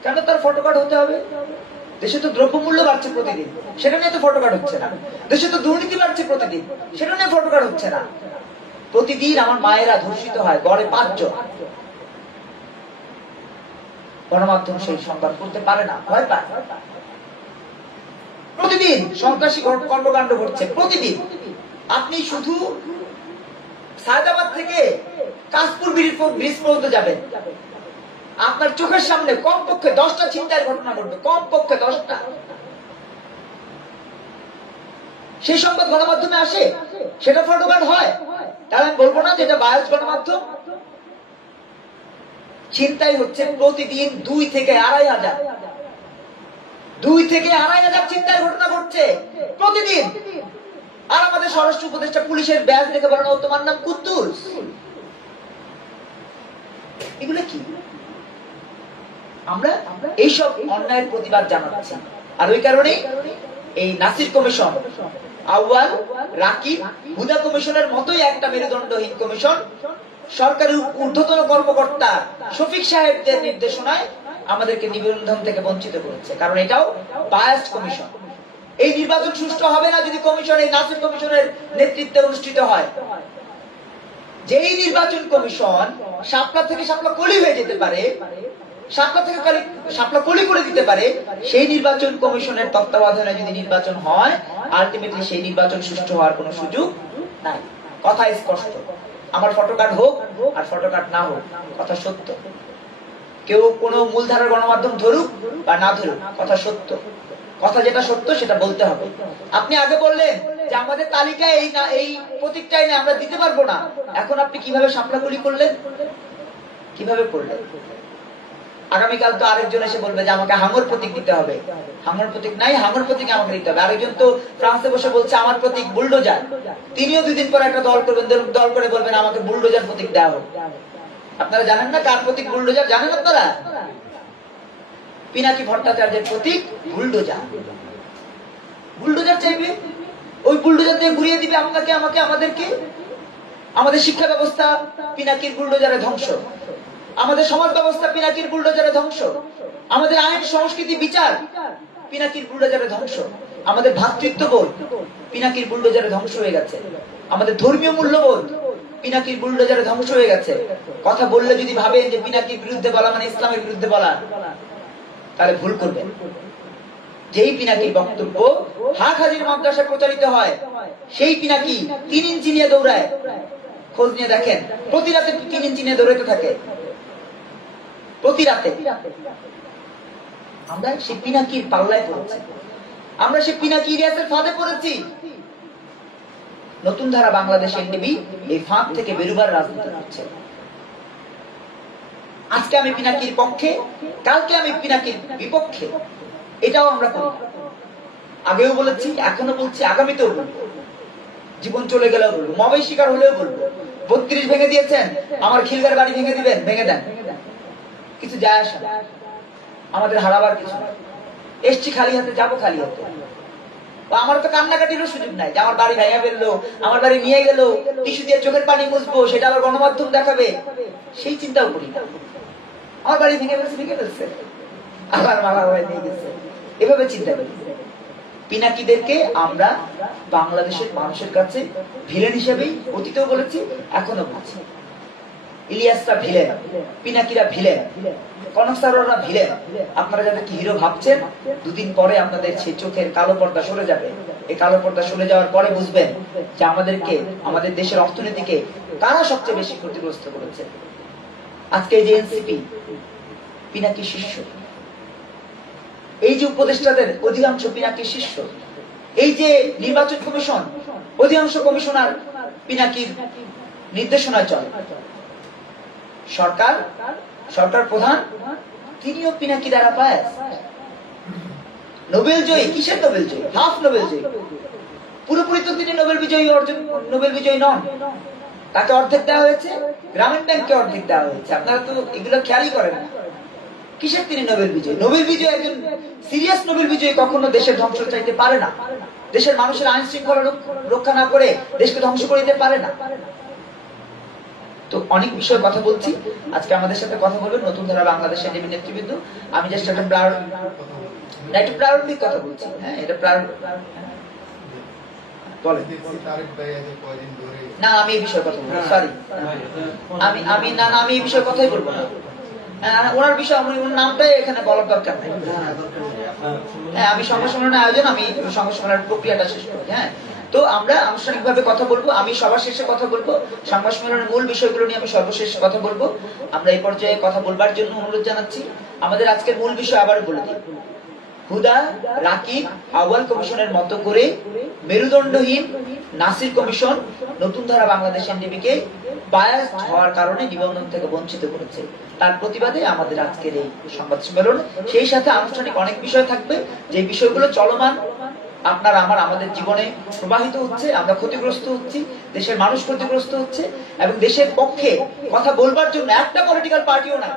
কেন তার ফটোকার্ড হতে হবে? দেশে তো দ্রব্যমূল্য বাড়ছে প্রতিদিন, সেটা নিয়ে তো ফটোকার্ড হচ্ছে না। দেশে তো দুর্নীতি বাড়ছে প্রতিদিন, সেটা নিয়ে ফটোকার্ড হচ্ছে না। প্রতিদিন আমার মায়েরা ধর্ষিত হয়, গড়ে 5 জন। গণমাধ্যম সেই সংবাদ করতে পারে না, ভয় পায়। প্রতিদিন সন্ত্রাসী কর্মকাণ্ড ঘটছে, প্রতিদিন। আপনি শুধু সায়দাবাদ থেকে কাশপুর ব্রিজ পর্যন্ত যাবেন, আপনার চোখের সামনে কমপক্ষে 10টা ছিনতাইয়ের ঘটনা ঘটবে, কমপক্ষে 10টা। সেই সংবাদ গণমাধ্যমে আসে, সেটা ফটোকার্ড হয়। তাহলে আমি বলবো না যে এটা বায়াস গণমাধ্যম। ছিনতাই হচ্ছে প্রতিদিন 2 থেকে 2.5 হাজার, 2 থেকে 2.5 হাজার ছিনতাইয়ের ঘটনা ঘটছে প্রতিদিন। আর আমাদের স্বরাষ্ট্র উপদেষ্টা পুলিশের ব্যাজ দেখে বলেন, ও তোমার নাম কুদ্দুস। এগুলো কি? আমরা এইসব অন্যায়ের প্রতিবাদ জানাচ্ছি। আর ওই কারণে এই নাসির কমিশন, আউয়াল, রাকিব, হুদা কমিশনের মতোই একটা মেরুদণ্ডহীন কমিশন সরকারের ঊর্ধ্বতন কর্মকর্তা শফিক সাহেবদের নির্দেশনায় আমাদেরকে নিবন্ধন থেকে বঞ্চিত করেছে। কারণ এটাও বায়াসড কমিশন। এই নির্বাচন সুষ্ঠু হবে না যদি কমিশন, এই নাসির কমিশনের নেতৃত্বে অনুষ্ঠিত হয়। যেই নির্বাচন কমিশন শাপলা থেকে শাপলা কলি হয়ে যেতে পারে, শাপলা থেকে শাপলা কলি করে দিতে পারে, সেই নির্বাচন কমিশনের তত্ত্বাবধানে যদি নির্বাচন হয়, আলটিমেটলি সেই নির্বাচন সুষ্ঠু হওয়ার কোনো সুযোগ নাই। কথা স্পষ্ট। আমার ফটোকার্ড হোক আর ফটোকার্ড না হোক, কথা সত্য। কেউ কোনো মূলধারার গণমাধ্যম ধরুক বা না ধরুক, কথা সত্য। কথা যেটা সত্য সেটা বলতে হবে। আপনি আগে বললেন যে আমাদের তালিকায় এই প্রতীকটাই না, আমরা দিতে পারবো না। এখন আপনি কিভাবে শাপলাগুলি করলেন, কিভাবে করলেন? আগামীকাল তো আরেকজন এসে বলবে যে আমাকে হাঙর প্রতীক দিতে হবে। হাঙর প্রতীক নাই, হাঙর প্রতীক আমাকে দিতে হবে। আরেকজন তো ফ্রান্সে বসে বলছে আমার প্রতীক বুলডোজার। তিনিও 2 দিন পর একটা দল করবেন, দল করে বলবেন আমাকে বুলডোজার প্রতীক দেওয়া হোক। আপনারা জানেন না কার প্রতীক বুলডোজার? জানেন আপনারা? পিনাকি ভট্টাচার্যের প্রতীক বুলডোজার। বুলডোজার চাইবে, ওই বুলডোজার দিয়ে ঘুরিয়ে দিবে আপনাকে, আমাকে, আমাদেরকে। আমাদের শিক্ষা ব্যবস্থা পিনাকির বুলডোজারে ধ্বংস, আমাদের সমাজ ব্যবস্থা পিনাকির বুলডোজারে ধ্বংস, আমাদের আইন সংস্কৃতি বিচার পিনাকির বুলডোজারে ধ্বংস, আমাদের ভ্রাতৃত্ববোধ পিনাকির বুলডোজারে ধ্বংস হয়ে গেছে, আমাদের ধর্মীয় মূল্যবোধ পিনাকির বুলডোজারে ধ্বংস হয়ে গেছে। কথা বললে যদি ভাবেন যে পিনাকির বিরুদ্ধে বলা মানে ইসলামের বিরুদ্ধে বলা, তাহলে ভুল করবেন। যেই পিনাকির বক্তব্য হাটহাজারী মাদ্রাসায় প্রচারিত হয়, সেই পিনাকি 3 ইঞ্চি নিয়ে দৌড়ায়। খোঁজ নিয়ে দেখেন, প্রতি রাতে 3 ইঞ্চি নিয়ে দৌড়াতে থাকে, প্রতি রাতে। আমরা সেই পিনাকির পাল্লায় পড়েছি, আমরা সেই পিনাকি ইলিয়াসের ফাঁদে পড়েছি। নতুন ধারা বাংলাদেশ এনডিবি এই ফাঁদ থেকে বেরোবার রাজনীতি করছে। আজকে আমি পিনাকির পক্ষে, কালকে আমি পিনাকির বিপক্ষে, এটাও আমরা করি। আগেও বলেছি, এখনো বলছি, আগামীতেও বলবো। জীবন চলে গেলেও বলবো, মবের শিকার হলেও বলবো। 32 ভেঙে দিয়েছেন, আমার খিলগার বাড়ি ভেঙে দিবেন, ভেঙে দেন, কিছু যায় আসে না। আমাদের হারাবার কিছু না। এসছি খালি হাতে, যাবো খালি হাতে। আমার তো কান্নাকাটিরও সুযোগ নাই যে আমার বাড়ি ভেঙে ফেললো, আমার বাড়ি নিয়ে গেল, টিস্যু দিয়ে চোখের পানি মুছবো, সেটা আবার গণমাধ্যম দেখাবে, সেই চিন্তাও করি না। আমার বাড়ি ভেঙে ফেলছে, ভেঙে ফেলছে, আবার মারা হয়ে নিয়ে গেছে, এভাবে চিন্তা করি। পিনাকিদেরকে আমরা বাংলাদেশের মানুষের কাছে ভিলেন হিসেবেই অতীতেও বলেছি, এখনো বলছি। ইলিয়াসরা ভিলেন, পিনাকিরা ভিলেন, কনক সারোয়াররা ভিলেন। আপনারা যাদেরকে হিরো ভাবছেন, 2 দিন পরে আপনাদের চোখের কালো পর্দা সরে যাবে। এই কালো পর্দা সরে যাওয়ার পরে বুঝবেন যে আমাদেরকে, আমাদের দেশের অর্থনীতিকে কারা সবচেয়ে বেশি ক্ষতিগ্রস্ত করেছে। আজকে যে এনসিপি পিনাকি শিষ্য, এই যে উপদেষ্টাদের অধিকাংশ পিনাকির শিষ্য, এই যে নির্বাচন কমিশন অধিকাংশ কমিশনার পিনাকির নির্দেশনায় চলে, সরকার প্রধান তিনিও পিনাকি দ্বারা পায়। নোবেল জয়ী, কিসের নোবেল জয়ী? হাফ নোবেল জয়ী। পুরোপুরি তো তিনি নোবেল বিজয়ী নন। তাকে অর্ধেক দেওয়া হয়েছে, গ্রামীণ ব্যাংককে অর্ধেক দেওয়া হয়েছে। আপনারা তো এগুলো খেয়ালই করেন না। কিসের তিনি নোবেল বিজয়ী? নোবেল বিজয়ী একজন সিরিয়াস নোবেল বিজয়ী কখনো দেশের ধ্বংস চাইতে পারে না। দেশের মানুষের আইন শৃঙ্খলা রক্ষা না করে দেশকে ধ্বংস করে দিতে পারে না। তো অনেক বিষয়ে কথা বলছি, আজকে আমাদের সাথে কথা বলবেন নতুন ধারা বাংলাদেশের এনডিপি নেতৃবৃন্দ। আমি জাস্ট একটা প্রারম্ভিক কথা বলছি। হ্যাঁ, এটা না, আমি এই বিষয়ে কথা বলবো, সরি, আমি এই বিষয়ে কথাই বলবো না। ওনার বিষয়, ওনার নামটাই এখানে বলার দরকার নেই। হ্যাঁ, আমি সংবাদ সম্মেলনের আয়োজন, আমি সংবাদ সম্মেলনের প্রক্রিয়াটা শেষ করি। হ্যাঁ, তো আমরা আনুষ্ঠানিকভাবে কথা বলবো, আমি সবার শেষে কথা বলবো, সংবাদ সম্মেলনের মূল বিষয়গুলো নিয়ে আমি সর্বশেষ কথা বলবো। আমরা এই পর্যায়ে কথা বলবার জন্য অনুরোধ জানাচ্ছি। আমাদের আজকের মূল বিষয় আবার বলে দিই, হুদা, রাকিব, আউয়াল কমিশনের মতো করে মেরুদণ্ডহীন নাসির কমিশন নতুন ধারা বাংলাদেশ এনডিপিকে বায়াস হওয়ার কারণে নিবন্ধন থেকে বঞ্চিত করেছে। তার প্রতিবাদে আমাদের আজকের এই সংবাদ সম্মেলন। সেই সাথে আনুষ্ঠানিক অনেক বিষয় থাকবে, যে বিষয়গুলো চলমান আপনার আমাদের জীবনে প্রবাহিত হচ্ছে, আমরা ক্ষতিগ্রস্ত হচ্ছি, দেশের মানুষ ক্ষতিগ্রস্ত হচ্ছে, এবং দেশের পক্ষে কথা বলবার জন্য একটা পলিটিক্যাল পার্টিও নাই,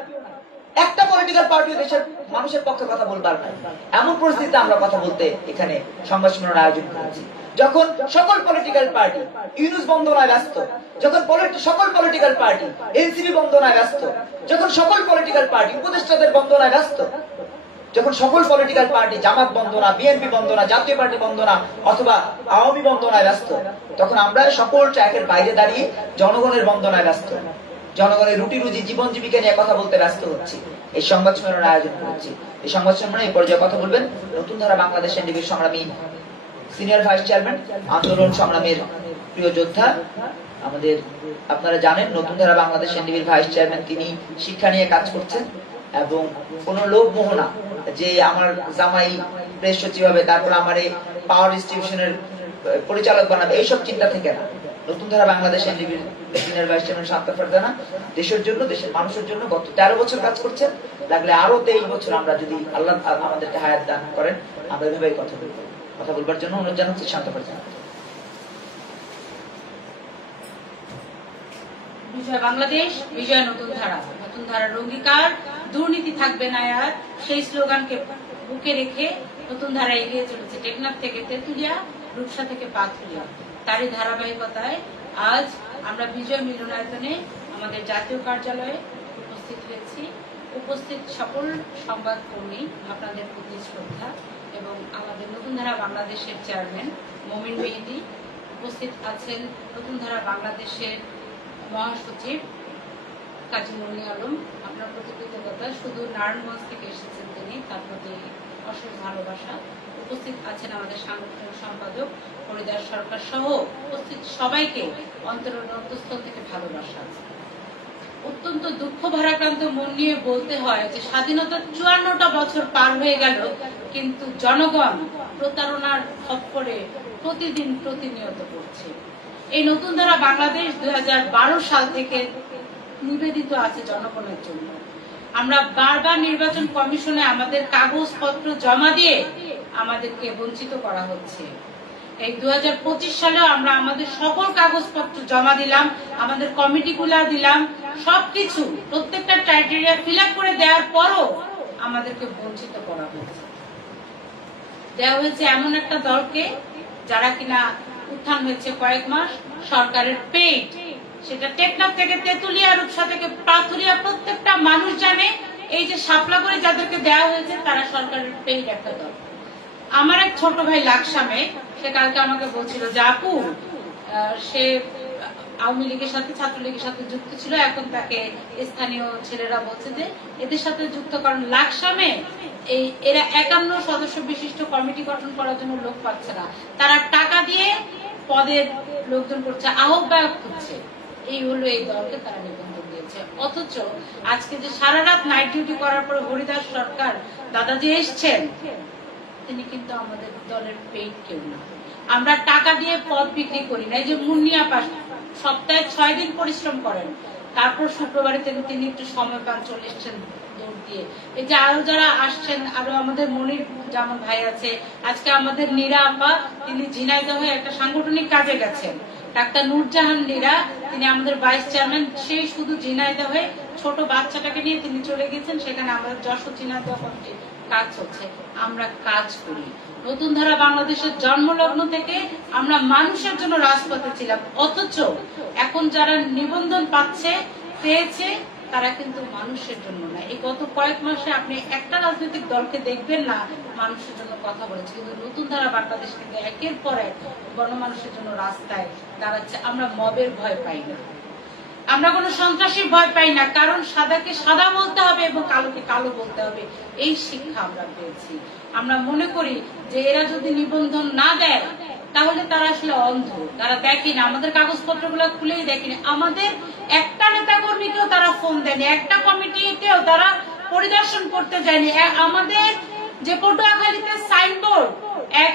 একটা পলিটিক্যাল পার্টিও দেশের মানুষের পক্ষে কথা বলবার নাই। এমন পরিস্থিতিতে আমরা কথা বলতে এখানে সংবাদ সম্মেলনের আয়োজন করেছি। যখন সকল পলিটিক্যাল পার্টি ইউনুস বন্দনায় ব্যস্ত, যখন সকল পলিটিক্যাল পার্টি এনসিপি বন্দনায় ব্যস্ত, যখন সকল পলিটিক্যাল পার্টি উপদেষ্টাদের বন্দনায় ব্যস্ত, যখন সকল পলিটিক্যাল পার্টি জামাত বন্দনা, বিএনপি বন্দনা, জাতীয় পার্টি বন্দনা অথবা আওয়ামী বন্দনায় ব্যস্ত, তখন আমরা সকল ট্র্যাকের বাইরে দাঁড়িয়ে জনগণের বন্দনায় ব্যস্ত, জনগণের রুটি রুজি জীবন জীবিকা নিয়ে কথা বলতে ব্যস্ত হচ্ছি। এই সংবাদ সম্মেলনের আয়োজন করেছি। এই সংবাদ সম্মেলনে এই পর্যায়ে কথা বলবেন নতুন ধারা বাংলাদেশ এনডিপির সংগ্রামী সিনিয়র ভাইস চেয়ারম্যান, আন্দোলন সংগ্রামের প্রিয় যোদ্ধা। আমাদের আপনারা জানেন নতুন ধারা বাংলাদেশ এনডিপির ভাইস চেয়ারম্যান, তিনি শিক্ষা নিয়ে কাজ করছেন এবং কোন লোভ মোহনা যে আমার জামাই প্রেস সচিব হবে, তারপর আমার এই পাওয়ার ডিস্ট্রিবিউশনের পরিচালক বানাবে, এইসব চিন্তা থেকে না। নতুন ধারা বাংলাদেশ এনডিপির senior vice chairman Shanta Farzana দেশের জন্য, দেশের মানুষের জন্য গত 13 বছর কাজ করছেন। লাগলে আরো 23 বছর আমরা যদি আল্লাহ আমাদেরকে হায়াত দান করেন, আমরা এভাবেই কথা বলবার জন্য অনুরোধ জানাচ্ছি শান্তা ফারজানা। বিজয় বাংলাদেশ, বিজয় নতুন ধারার অঙ্গীকার, দুর্নীতি থাকবে না আর, সেই স্লোগানকে বুকে রেখে নতুন ধারা এগিয়ে চলেছে টেকনাফ থেকে তেতুলিয়া, রূপসা থেকে পাথুলিয়া। তারই ধারাবাহিকতায় আজ আমরা বিজয় মিলনায়তনে আমাদের জাতীয় কার্যালয়ে উপস্থিত হয়েছি। উপস্থিত সকল সংবাদ কর্মী, আপনাদের প্রতি শ্রদ্ধা, এবং আমাদের নতুন ধারা বাংলাদেশের চেয়ারম্যান মমিন মেহেদী, উপস্থিত আছেন নতুন ধারা বাংলাদেশের মহাসচিব কাজী মনি আলম, আপনার প্রতি কৃতজ্ঞতা। শুধু নারায়ণগঞ্জ থেকে এসেছেন তিনি, তার প্রতি অশেষ ভালোবাসা। উপস্থিত আছেন আমাদের সাংগঠনিক সম্পাদক হরিদাস সরকার সহ উপস্থিত সবাইকে অন্তরের অন্তঃস্থল থেকে ভালোবাসা। অত্যন্ত দুঃখ ভারাক্রান্ত মন নিয়ে বলতে হয় যে স্বাধীনতার 54টা বছর পার হয়ে গেল, কিন্তু জনগণ প্রতারণার খপ্পরে প্রতিদিন প্রতিনিয়ত পড়ছে। এই নতুন ধারা বাংলাদেশ 2012 সাল থেকে নিবেদিত আছে জনগণের জন্য। আমরা বারবার নির্বাচন কমিশনে আমাদের কাগজপত্র জমা দিয়ে আমাদেরকে বঞ্চিত করা হচ্ছে। এই 2025 সালেও আমরা আমাদের সকল কাগজপত্র জমা দিলাম, আমাদের কমিটিগুলা দিলাম, সবকিছু প্রত্যেকটা ক্রাইটেরিয়া ফিল আপ করে দেওয়ার পরও আমাদেরকে বঞ্চিত করা হয়েছে। দেওয়া হয়েছে এমন একটা দলকে যারা কিনা উত্থান হয়েছে কয়েক মাস, সরকারের পেইড, সেটা টেকনাফ থেকে তেতুলিয়া, রূপসা থেকে পাথুলিয়া, প্রত্যেকটা মানুষ জানে এই যে শাপলা করে যাদেরকে দেওয়া হয়েছে তারা সরকারের পেইড একটা দল। আমার এক ছোট ভাই লাকসামে, সে কালকে আমাকে বলছিল যে আপু, সে আওয়ামী লীগের সাথে ছাত্রলীগের সাথে যুক্ত ছিল, এখন তাকে স্থানীয় ছেলেরা বলছে যে এদের সাথে যুক্ত, কারণ লাকসামে এরা 51 সদস্য বিশিষ্ট কমিটি গঠন করার জন্য লোক পাচ্ছে না, তারা টাকা দিয়ে পদের লোকজন করছে, আহ্বায়ক হচ্ছে। এই হলো এই দলকে তারা নিবন্ধন দিয়েছে। হচ্ছে। অথচ আজকে যে সারা রাত নাইট ডিউটি করার পরে হরিদাস সরকার দাদা যে এসছেন, তিনি কিন্তু আমাদের দলের পেইড কেউ না। আমরা টাকা দিয়ে পদ বিক্রি করি না। এই যে মুন্নিয়া পাস সপ্তাহে 6 দিন পরিশ্রম করেন, তারপর শুক্রবারে তিনি একটু সময় পান, চলে এসছেন দৌড় দিয়ে। এই যে আরো যারা আসছেন, আরো আমাদের মনির জামান ভাই আছে, আজকে আমাদের নীরা আপা, তিনি ঝিনাইদহে একটা সাংগঠনিক কাজে গেছেন। ডাক্তার নূরজাহান নীরা, তিনি আমাদের ভাইস চেয়ারম্যান, সেই শুধু ঝিনাইদহে ছোট বাচ্চাটাকে নিয়ে তিনি চলে গেছেন, সেখানে আমাদের যশোর ঝিনাইদহ কমিটি কাজ চলছে। আমরা কাজ করি। নতুন ধারা বাংলাদেশের জন্মলগ্ন থেকে আমরা মানুষের জন্য রাজপথে ছিলাম। অথচ এখন যারা নিবন্ধন পেয়েছে তারা কিন্তু মানুষের জন্য না। এই গত কয়েক মাসে আপনি একটা রাজনৈতিক দলকে দেখবেন না মানুষের জন্য কথা বলেছে, কিন্তু নতুন ধারা বাংলাদেশ কিন্তু একের পর এক গণমানুষের জন্য রাস্তায় দাঁড়াচ্ছে। আমরা মবের ভয় পাই না, আমরা কোনো সন্ত্রাসীর ভয় পাই না, কারণ সাদাকে সাদা বলতে হবে এবং কালোকে কালো বলতে হবে, এই শিক্ষা আমরা পেয়েছি। আমরা মনে করি যে এরা যদি নিবন্ধন না দেয় তাহলে তারা আসলে অন্ধ, তারা দেখে না, আমাদের কাগজপত্রগুলো খুলেই দেখেনি, আমাদের একটা নেতা কর্মীকেও তারা ফোন দেয়নি, একটা কমিটিতেও তারা পরিদর্শন করতে যায়নি। আমাদের যে পটুয়াখালীতে সাইনবোর্ড এক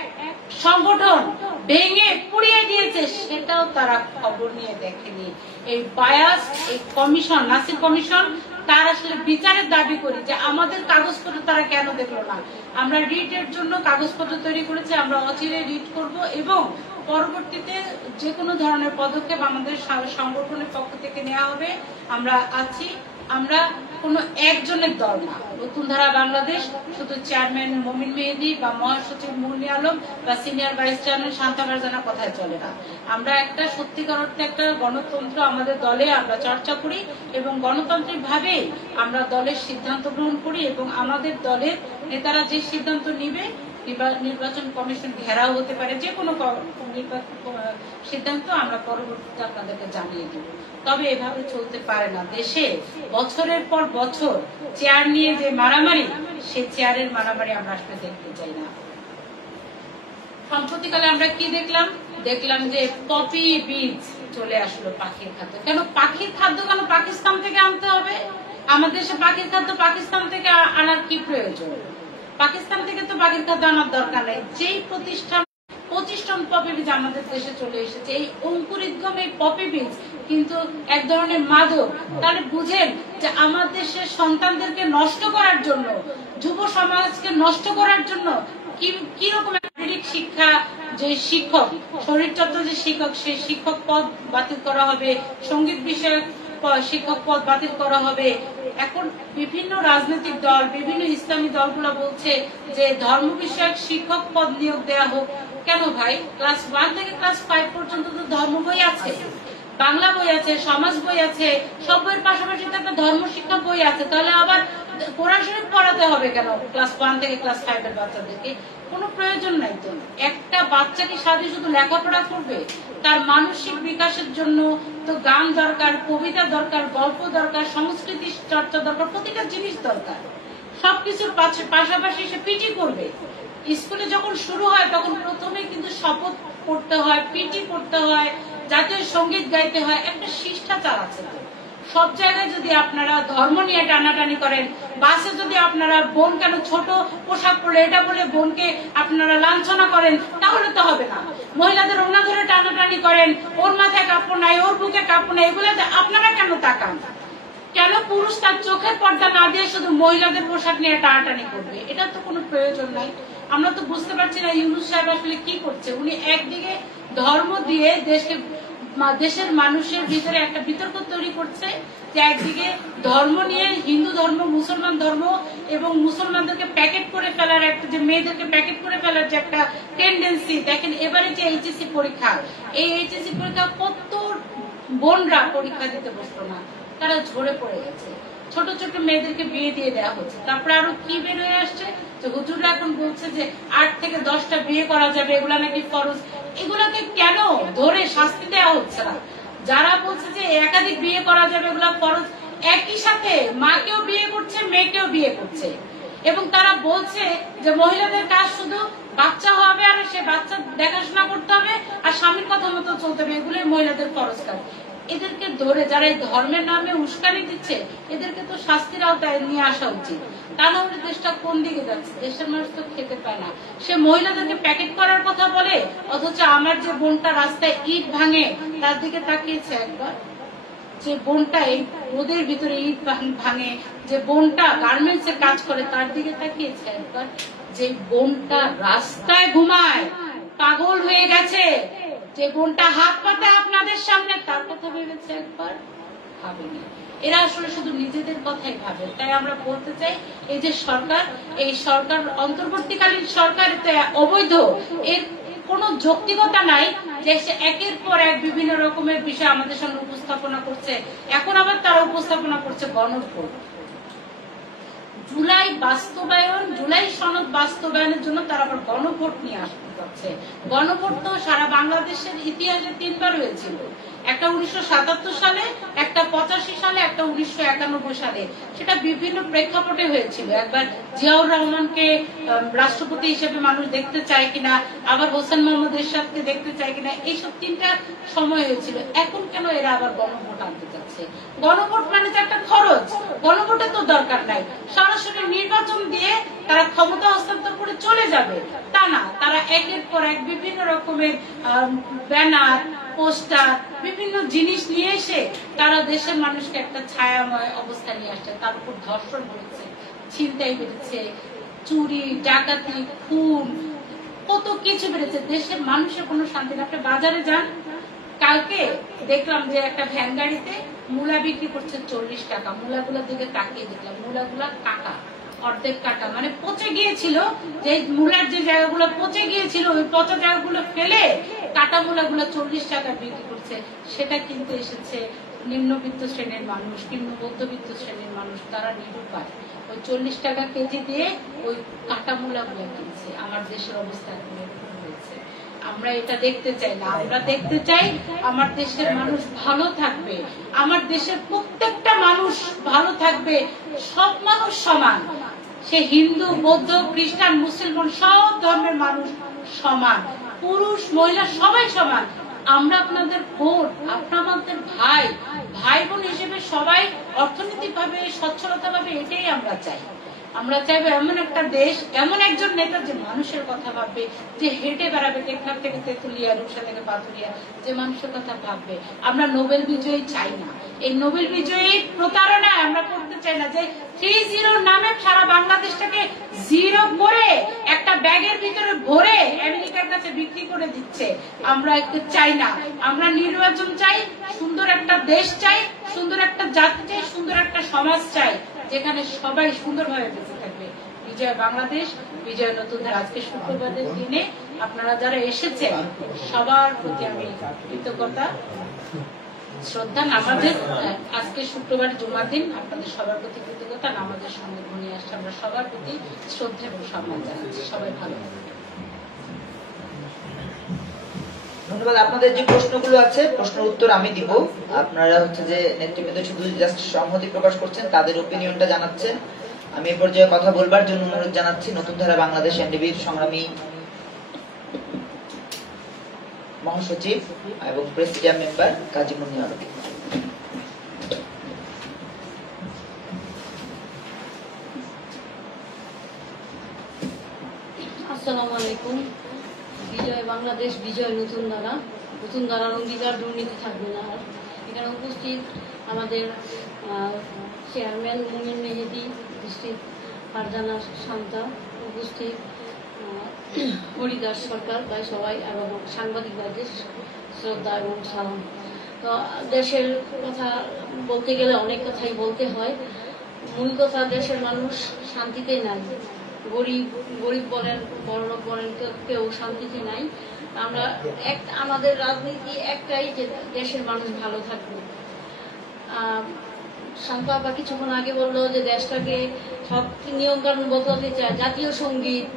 সংগঠন ভেঙে পুড়িয়ে দিয়েছে, সেটাও তারা খবর নিয়ে দেখেনি। এই বায়াস, এই কমিশন, নাসির কমিশন, তার আসলে বিচারের দাবি করি যে আমাদের কাগজপত্র তারা কেন দেখলো না। আমরা রিটের জন্য কাগজপত্র তৈরি করেছি, আমরা অচিরে রিট করব এবং পরবর্তীতে যে কোনো ধরনের পদক্ষেপ আমাদের সংগঠনের পক্ষ থেকে নেওয়া হবে। আমরা আছি, আমরা কোনো একজনের দল না। নতুন ধারা বাংলাদেশ শুধু চেয়ারম্যান মমিন মেহেদী বা মহাসচিব মুন্নি আলম বা senior vice chairman Shanta Farzana কথায় চলে না। আমরা একটা সত্যিকার অর্থে একটা গণতন্ত্র আমাদের দলে আমরা চর্চা করি এবং গণতান্ত্রিক ভাবে আমরা দলের সিদ্ধান্ত গ্রহণ করি এবং আমাদের দলের নেতারা যে সিদ্ধান্ত নিবে, নির্বাচন কমিশন ঘেরাও হতে পারে, যে কোনো সিদ্ধান্ত আমরা পরবর্তীতে আপনাদেরকে জানিয়ে দিব। তবে এভাবে চলতে পারে না। দেশে বছরের পর বছর চেয়ার নিয়ে যে মারামারি, সেই চেয়ারের মারামারি আমরা আসলে দেখতে চাই না। সম্প্রতিকালে আমরা কি দেখলাম যে পপি বীজ চলে আসলো পাখির খাদ্য। কেন পাখির খাদ্য কেন পাকিস্তান থেকে আনতে হবে? আমাদের দেশে পাখির খাদ্য পাকিস্তান থেকে আনার কি প্রয়োজন? পাকিস্তান থেকে তো পাখির খাদ্য আনার দরকার নেই। যেই প্রতিষ্ঠান 25 টন পপি বীজ আমাদের দেশে চলে এসেছে, এই অঙ্কুরিতগম এই পপি বীজ কিন্তু এক ধরনের মাদক। তাহলে বুঝেন যে আমার দেশের সন্তানদেরকে নষ্ট করার জন্য, যুব সমাজকে নষ্ট করার জন্য কি রকম শারীরিক শিক্ষা, যে শিক্ষক, শরীরচর্চা যে শিক্ষক, সেই শিক্ষক পদ বাতিল করা হবে, সঙ্গীত বিষয়ক শিক্ষক পদ বাতিল করা হবে। এখন বিভিন্ন রাজনৈতিক দল, বিভিন্ন ইসলামী দলগুলো বলছে যে ধর্ম বিষয়ক শিক্ষক পদ নিয়োগ দেওয়া হোক। কেন ভাই? ক্লাস 1 থেকে ক্লাস 5 পর্যন্ত তো ধর্ম বই আছে, বাংলা বই আছে, সমাজ বই আছে, সব বইয়ের পাশাপাশি তো একটা ধর্ম শিক্ষা বই আছে। তাহলে আবার কোরআন শরীফ পড়াতে হবে কেন ক্লাস 1 থেকে ক্লাস 5 এর বাচ্চাদেরকে? কোনো প্রয়োজন নাই তো। একটা বাচ্চা কি সাথে শুধু লেখাপড়া করবে? তার মানসিক বিকাশের জন্য তো গান দরকার, কবিতা দরকার, গল্প দরকার, সংস্কৃতি চর্চা দরকার, প্রতিটা জিনিস দরকার। সবকিছুর পাশাপাশি সে পিটি করবে। স্কুলে যখন শুরু হয় তখন প্রথমে কিন্তু শপথ পড়তে হয়, পিটি পড়তে হয়, জাতীয় সঙ্গীত গাইতে হয়, একটা শিষ্টাচার আছে। তো সব জায়গায় যদি আপনারা ধর্ম নিয়ে টানাটানি করেন, বাসে যদি আপনারা বোন কেন ছোট পোশাক পরলে এটা বলে বোনকে আপনারা লাঞ্ছনা করেন, তাহলে তো হবে না। মহিলাদের ওনা ধরে টানাটানি করেন, ওর মাথায় কাপড় নাই, ওর বুকে কাপড় নাই, এগুলোতে আপনারা কেন তাকান? কেন পুরুষ তার চোখের পর্দা না দিয়ে শুধু মহিলাদের পোশাক নিয়ে টানাটানি করবে? এটা তো কোনো প্রয়োজন নাই। আমরা তো বুঝতে পারছি না ইউনূস সাহেব আসলে কি করছে। উনি একদিকে ধর্ম দিয়ে দেশের মানুষের ভিতরে একটা বিতর্ক তৈরি করছে, যে একদিকে ধর্ম নিয়ে হিন্দু ধর্ম, মুসলমান ধর্ম এবং মুসলমানদেরকে প্যাকেট করে ফেলার একটা, যে মেয়েদেরকে প্যাকেট করে ফেলার যে একটা টেন্ডেন্সি। দেখেন এবারে যে এইচএসসি পরীক্ষা, এই এইচএসসি পরীক্ষা কত বোনরা পরীক্ষা দিতে বসলো না, তারা ঝরে পড়ে গেছে। ছোট ছোট মেয়েদেরকে বিয়ে দিয়ে দেওয়া হচ্ছে। তারপরে আরো কি বের হয়ে আসছে যে হুজুররা এখন বলছে যে 8 থেকে 10টা বিয়ে করা যাবে, এগুলা নাকি ফরজ। এগুলাকে কেন ধরে শাস্তি দেওয়া হচ্ছে না? যারা বলছে যে একাধিক বিয়ে করা যাবে, এগুলা ফরজ, একই সাথে মাকেও বিয়ে করছে, মেয়েকেও বিয়ে করছে, এবং তারা বলছে যে মহিলাদের কাজ শুধু বাচ্চা হবে আর সে বাচ্চা দেখাশোনা করতে হবে আর স্বামীর কথা মতো চলতে হবে, এগুলোই মহিলাদের ফরজ কাজ। এদেরকে ধরে যারা এই ধর্মের নামে উস্কানি দিচ্ছে এদেরকে তো শাস্তির আওতায় নিয়ে আসা উচিত। তা না হলে দেশটা কোন দিকে যাচ্ছে? দেশের মানুষ তো খেতে পায় না। সে মহিলাদেরকে প্যাকেট করার কথা বলে, অথচ আমার যে বোনটা রাস্তায় ইট ভাঙে তার দিকে তাকিয়েছে একবার? যে বোনটা এই রোদের ভিতরে ইট ভাঙে, যে বোনটা গার্মেন্টস এর কাজ করে তার দিকে তাকিয়েছে একবার? যে বোনটা রাস্তায় ঘুমায়, পাগল হয়ে গেছে, যে বোনটা হাত পাতে আপনাদের সামনে, তার কথা ভেবেছে একবার? ভাবেনি। এরা আসলে শুধু নিজেদের কথাই ভাবে। তাই আমরা বলতে চাই এই যে সরকার, এই সরকার অন্তর্বর্তীকালীন সরকার অবৈধ, এর কোনো যৌক্তিকতা নাই যে সে একের পর এক বিভিন্ন রকমের বিষয় আমাদের সামনে উপস্থাপনা করছে। এখন আবার তারা উপস্থাপনা করছে গণভোট। জুলাই বাস্তবায়ন, জুলাই সনদ বাস্তবায়নের জন্য তারা আবার গণভোট নিয়ে আসতে যাচ্ছে। গণভোট তো সারা বাংলাদেশের ইতিহাসে 3 বার হয়েছিল, একটা 1977 সালে, একটা 85 সালে, একটা 1991 সালে। সেটা বিভিন্ন প্রেক্ষাপটে হয়েছিল। একবার জিয়াউর রহমানকে রাষ্ট্রপতি হিসেবে মানুষ দেখতে চায় কিনা, আবার হোসেন মোহাম্মদ এরশাদকে দেখতে চায় কিনা, এইসব 3টা সময় হয়েছিল। এখন কেন এরা আবার গণভোট আনতে চাচ্ছে? গণভোট মানে তো একটা খরচ, গণভোটের তো দরকার নাই। সরাসরি নির্বাচন দিয়ে তারা ক্ষমতা হস্তান্তর করে চলে যাবে তা না, তারা একের পর এক বিভিন্ন রকমের ব্যানার, পোস্টার, বিভিন্ন জিনিস নিয়ে এসে তারা দেশের মানুষকে একটা ছায়াময় অবস্থা নিয়ে আসছে। তার উপর ধর্ষণ বেড়েছে, ছিনতাই বেড়েছে, চুরি, ডাকাতি, খুন, কত কিছু বেড়েছে। দেশের মানুষের কোনো শান্তি না। আপনি বাজারে যান, কালকে দেখলাম যে একটা ভ্যান গাড়িতে মূলা বিক্রি করছে 40 টাকা। মূলাগুলোর দিকে তাকিয়ে দেখলাম, মূলাগুলা কাটা, অর্ধেক কাটা, মানে পচে গিয়েছিল। যে মূলার যে জায়গাগুলো পচে গিয়েছিল ওই পচা জায়গাগুলো ফেলে কাটা মূলাগুলো 40 টাকা বিক্রি করছে। সেটা কিন্তু এসেছে নিম্নবিত্ত শ্রেণীর মানুষ, নিম্ন মধ্যবিত্ত শ্রেণীর মানুষ, তারা নিরুপায় ওই 40 টাকা কেজি দিয়ে ওই কাটা মূলাগুলো কিনছে। আমার দেশের অবস্থা এখন এরকম হয়েছে। আমরা এটা দেখতে চাই না। আমরা দেখতে চাই আমার দেশের মানুষ ভালো থাকবে, আমার দেশের প্রত্যেকটা মানুষ ভালো থাকবে, সব মানুষ সমান। সে হিন্দু, বৌদ্ধ, খ্রিস্টান, মুসলমান, সব ধর্মের মানুষ সমান, পুরুষ মহিলা সবাই সমান। আমরা আপনাদের বোন, আপনাদের ভাই, ভাই বোন হিসেবে সবাই অর্থনৈতিক ভাবে সচ্ছলতা ভাবে, এটাই আমরা চাই। আমরা চাইবো এমন একটা দেশ, এমন একজন নেতা যে মানুষের কথা ভাববে, যে হেঁটে বেড়াবে টেকনাফ থেকে তেতুলিয়া, রূপসা থেকে পাথুরিয়া, যে মানুষের কথা ভাববে। আমরা নোবেল বিজয়ী চাই না। এই নোবেল বিজয়ী প্রতারণায় আমরা করতে চাই না, যে 3-0 নামে সারা বাংলাদেশটাকে 0 করে একটা ব্যাগের ভিতরে ভরে আমেরিকার কাছে বিক্রি করে দিচ্ছে। আমরা একটু চাই না। আমরা নির্বাচন চাই, সুন্দর একটা দেশ চাই, সুন্দর একটা জাতি চাই, সুন্দর একটা সমাজ চাই, যেখানে সবাই সুন্দরভাবে বেঁচে থাকবে। বিজয় বাংলাদেশ, বিজয় নতুন ধারা। আজকে শুক্রবারের দিনে আপনারা যারা এসেছেন সবার প্রতি আমি কৃতজ্ঞতা, শ্রদ্ধা। নামাজের আজকে শুক্রবার জুমার দিন, আপনাদের সবার প্রতি কৃতজ্ঞতা। নামাজের সঙ্গে ঘনিয়ে আসছে, আমরা সবার প্রতি শ্রদ্ধা এবং সম্মান জানাচ্ছি। সবাই ভালো থাকবেন। ধন্যবাদ। আপনাদের যে প্রশ্নগুলো আছে প্রশ্নের উত্তর আমি দিব। আপনারা হচ্ছে যে নেতৃবৃন্দ শুধু জাস্ট সংহতি প্রকাশ করছেন, তাদের ওপিনিয়নটা জানাচ্ছেন। আমি এই পর্যায়ে কথা বলবার জন্য অনুরোধ জানাচ্ছি নতুন ধারা বাংলাদেশ এনডিবির সংগ্রামী মহাসচিব এবং প্রেসিডিয়াম মেম্বার কাজী মুন্নি আরবি। আসসালামু আলাইকুম। বিজয় বাংলাদেশ, বিজয় নতুন ধারা, নতুন ধারার অঙ্গীকার, দুর্নীতি থাকবে না। আর এখানে উপস্থিত আমাদের চেয়ারম্যান মুমিন মেহেদি, উপস্থিত ফারজানা শান্তা, উপস্থিত হরিদাস সরকার, প্রায় সবাই, এবং সাংবাদিক ভাইদের শ্রদ্ধা এবং সালাম। তো দেশের কথা বলতে গেলে অনেক কথাই বলতে হয়। মূল কথা, দেশের মানুষ শান্তিতে নাই। গরিব বলেন, বড়লোক বলেন, কেউ শান্তিতে নাই। আমরা আমাদের রাজনীতি একটাই, যে দেশের মানুষ ভালো থাকবে। শান্ত আপা কিছুক্ষণ আগে বললো যে দেশটাকে সব নিয়ম কানুন বদলাতে চায়, জাতীয় সঙ্গীত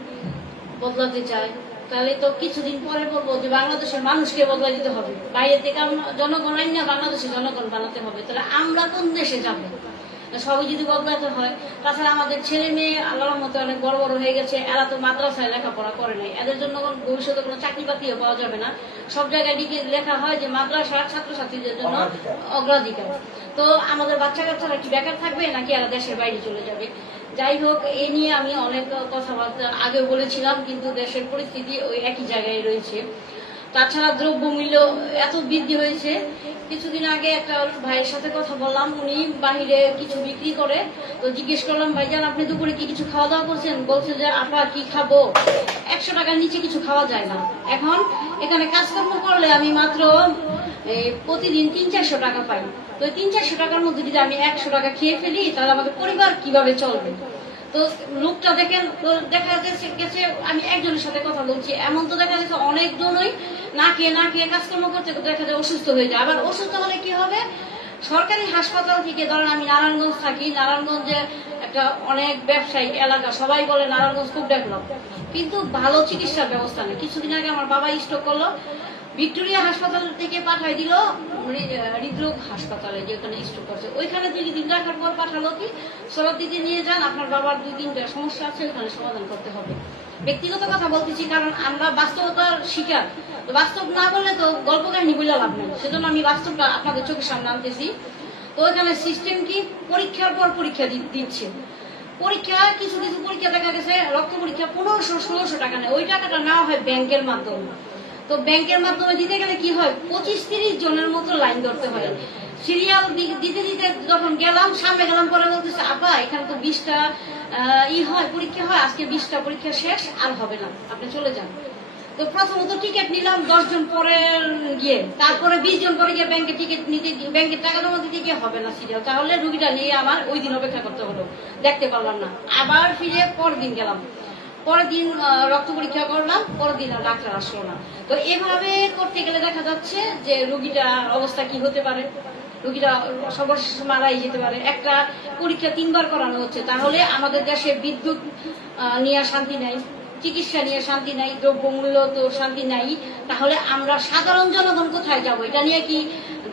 বদলাতে চায়। তাহলে তো কিছুদিন পরে বলবো যে বাংলাদেশের মানুষকে বদলা দিতে হবে, বাইরে থেকে জনগণ আইন না বাংলাদেশের জনগণ বানাতে হবে। তাহলে আমরা কোন দেশে যাবো? সবই যদি বদলাতে হয়। তাছাড়া আমাদের ছেলে মেয়ে আল্লাহর মতো অনেক বড় বড় হয়ে গেছে, এরা তো মাদ্রাসায় লেখাপড়া করে নাই, এদের জন্য ভবিষ্যতে কোনো চাকরি বাকরিও পাওয়া যাবে না। সব জায়গায় লেখা হয় যে মাদ্রাসা ছাত্রছাত্রীদের জন্য অগ্রাধিকার। তো আমাদের বাচ্চা কাচ্চারা কি বেকার থাকবে নাকি এরা দেশের বাইরে চলে যাবে? যাই হোক, এই নিয়ে আমি অনেক কথাবার্তা আগে বলেছিলাম, কিন্তু দেশের পরিস্থিতি ওই একই জায়গায় রয়েছে। তাছাড়া দ্রব্যমূল্য এত বৃদ্ধি হয়েছে। কিছুদিন আগে একটা ভাইয়ের সাথে কথা বললাম, উনি বাহিরে কিছু বিক্রি করে, তো জিজ্ঞেস করলাম, ভাইজান আপনি দুপুরে কি কিছু খাওয়া দাওয়া করছেন? বলছে যে আপা কি খাবো, 100 টাকার নিচে কিছু খাওয়া যায় না। এখন এখানে কাজকর্ম করলে আমি মাত্র প্রতিদিন 300-400 টাকা পাই। তো 300-400 টাকার মধ্যে যদি আমি 100 টাকা খেয়ে ফেলি, তাহলে আমাদের পরিবার কিভাবে চলবে? তো লোকটা দেখেন, দেখা গেছে আমি একজনের সাথে কথা বলছি, এমন তো দেখা গেছে অনেকজনই না খেয়ে কাজকর্ম করতে দেখা যায় অসুস্থ হয়ে যায়। আবার অসুস্থ হলে কি হবে, সরকারি হাসপাতাল থেকে, ধরেন আমি নারায়ণগঞ্জ থাকি, নারায়ণগঞ্জে একটা অনেক ব্যবসায়িক এলাকা, সবাই বলে নারায়ণগঞ্জ খুব ডেভেলপ, কিন্তু ভালো চিকিৎসার ব্যবস্থা নেই। কিছুদিন আগে আমার বাবা স্ট্রোক করলো, ভিক্টোরিয়া হাসপাতাল থেকে পাঠাই দিল হৃদরোগ হাসপাতালে, যেখানে স্ট্রোক করছে, ওইখানে 2 দিন রাখার পর পাঠালো কি, সরদিতে নিয়ে যান, আপনার বাবার 2-3টা সমস্যা আছে, ওখানে সমাধান করতে হবে। ব্যক্তিগত কথা বলতেছি, কারণ আমরা বাস্তবতার শিকার। তো বাস্তব না বললে তো গল্প কাহিনী বলে লাভ নেই, সেজন্য আমি বাস্তবটা আপনাদের চোখের সামনে আনতেছি। তো ওইখানে সিস্টেম কি, পরীক্ষার পর পরীক্ষা দিচ্ছে। পরীক্ষা কিছু পরীক্ষা দেখা গেছে রক্ত পরীক্ষা 1500-1600 টাকা নেয়, ওই টাকাটা নেওয়া হয় ব্যাংকের মাধ্যমে। তো ব্যাংকের মাধ্যমে দিতে গেলে কি হয়, 25-30 জনের মতো লাইন ধরতে হয়। সিরিয়াল দিতে দিতে যখন গেলাম, সামনে গেলাম, পরে বলতেছে আপা এখানে তো 20টা পরীক্ষা হয়, আজকে 20টা পরীক্ষা শেষ, আর হবে না, আপনি চলে যান। তো প্রথমত টিকিট নিলাম 10 জন পরে গিয়ে, তারপরে 20 জন পরে গিয়ে ব্যাংকে টিকিট নিতে, ব্যাংকের টাকা জমা দিতে গিয়ে হবে না সিরিয়াল, তাহলে রুগীটা নিয়ে আমার ওই দিন অপেক্ষা করতে হলো, দেখতে পারলাম না। আবার ফিরে পরের দিন গেলাম, পরের দিন রক্ত পরীক্ষা করলাম, পরের দিন আর ডাক্তার আসলো না। তো এভাবে করতে গেলে দেখা যাচ্ছে যে রোগীটার অবস্থা কি হতে পারে, রোগীরা সর্বশেষ মারাই যেতে পারে। একটা পরীক্ষা 3 বার করানো হচ্ছে, তাহলে আমাদের দেশে বিদ্যুৎ নিয়ে শান্তি নাই, চিকিৎসা নিয়ে শান্তি নাই, দ্রব্যমূল্য তো শান্তি নাই, তাহলে আমরা সাধারণ জনগণ কোথায় যাব? এটা নিয়ে কি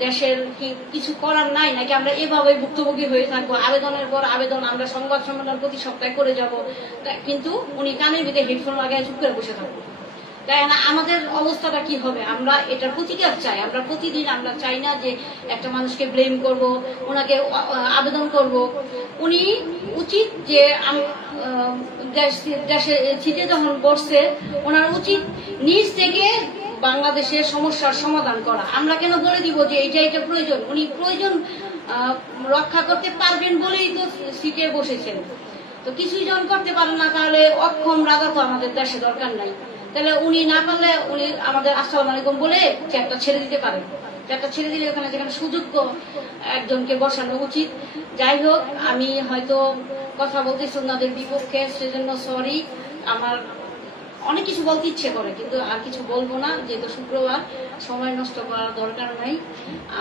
দেশের কি কিছু করার নাই, নাকি আমরা এভাবে ভুক্তভোগী হয়ে থাকবো? আবেদনের পর আবেদন আমরা সংবাদ সম্মেলন প্রতি সপ্তাহে করে যাব, কিন্তু উনি কানের ভিতরে হেডফোন লাগায় চুপ করে বসে থাকবো। তাই না? আমাদের অবস্থাটা কি হবে? আমরা এটার প্রতিকার চাই। আমরা প্রতিদিন আমরা চাই না যে একটা মানুষকে ব্লেম করব, ওনাকে আবেদন করব। উনি উচিত যে দেশে শীতে যখন বসছে, ওনার উচিত নিজ থেকে বাংলাদেশের সমস্যার সমাধান করা। আমরা কেন বলে দিব যে এটা প্রয়োজন? উনি প্রয়োজন রক্ষা করতে পারবেন বলেই তো সিটে বসেছেন। তো কিছুই যখন করতে পারেন না, তাহলে অক্ষম রাজা তো আমাদের দেশে দরকার নাই। তাহলে উনি না পারলে উনি আমাদের আসসালামু আলাইকুম বলে চেয়ারটা ছেড়ে দিতে পারেন। চেয়ারটা ছেড়ে দিলে ওখানে যেখানে সুযোগ্য একজনকে বসানো উচিত। যাই হোক, আমি হয়তো কথা বলতেছি ওনাদের বিপক্ষে, সেজন্য সরি। আমার অনেক কিছু বলতে ইচ্ছে করে, কিন্তু আর কিছু বলবো না, যেহেতু শুক্রবার, সময় নষ্ট করার দরকার নাই।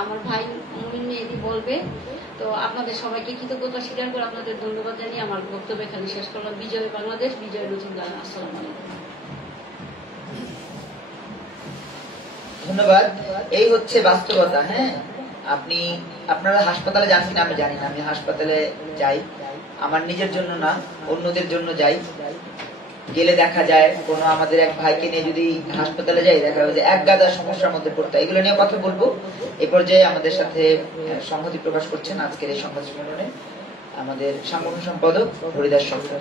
আমার ভাই মুমিন মেহেদী বলবে। তো আপনাদের সবাইকে কৃতজ্ঞতা স্বীকার করে আপনাদের ধন্যবাদ জানিয়ে আমার বক্তব্য এখানে শেষ করলাম। বিজয় বাংলাদেশ, বিজয় নতুন ধারা। আসসালামু আলাইকুম। ধন্যবাদ। এই হচ্ছে বাস্তবতা। হ্যাঁ, আপনারা হাসপাতালে যান কিনা আমি জানি না, আমি হাসপাতালে যাই, আমার নিজের জন্য না, অন্যদের জন্য যাই। গেলে দেখা যায় কোনো আমাদের এক ভাইকে নিয়ে যদি হাসপাতালে যাই, দেখা যায় যে এক গাদা সমস্যার মধ্যে পড়তে হয়। এগুলো নিয়ে কথা বলবো। এ পর্যায়ে আমাদের সাথে সংহতি প্রকাশ করছেন আজকের এই সংবাদ সম্মেলনে আমাদের সাংগঠনিক সম্পাদক হরিদাস সরকার।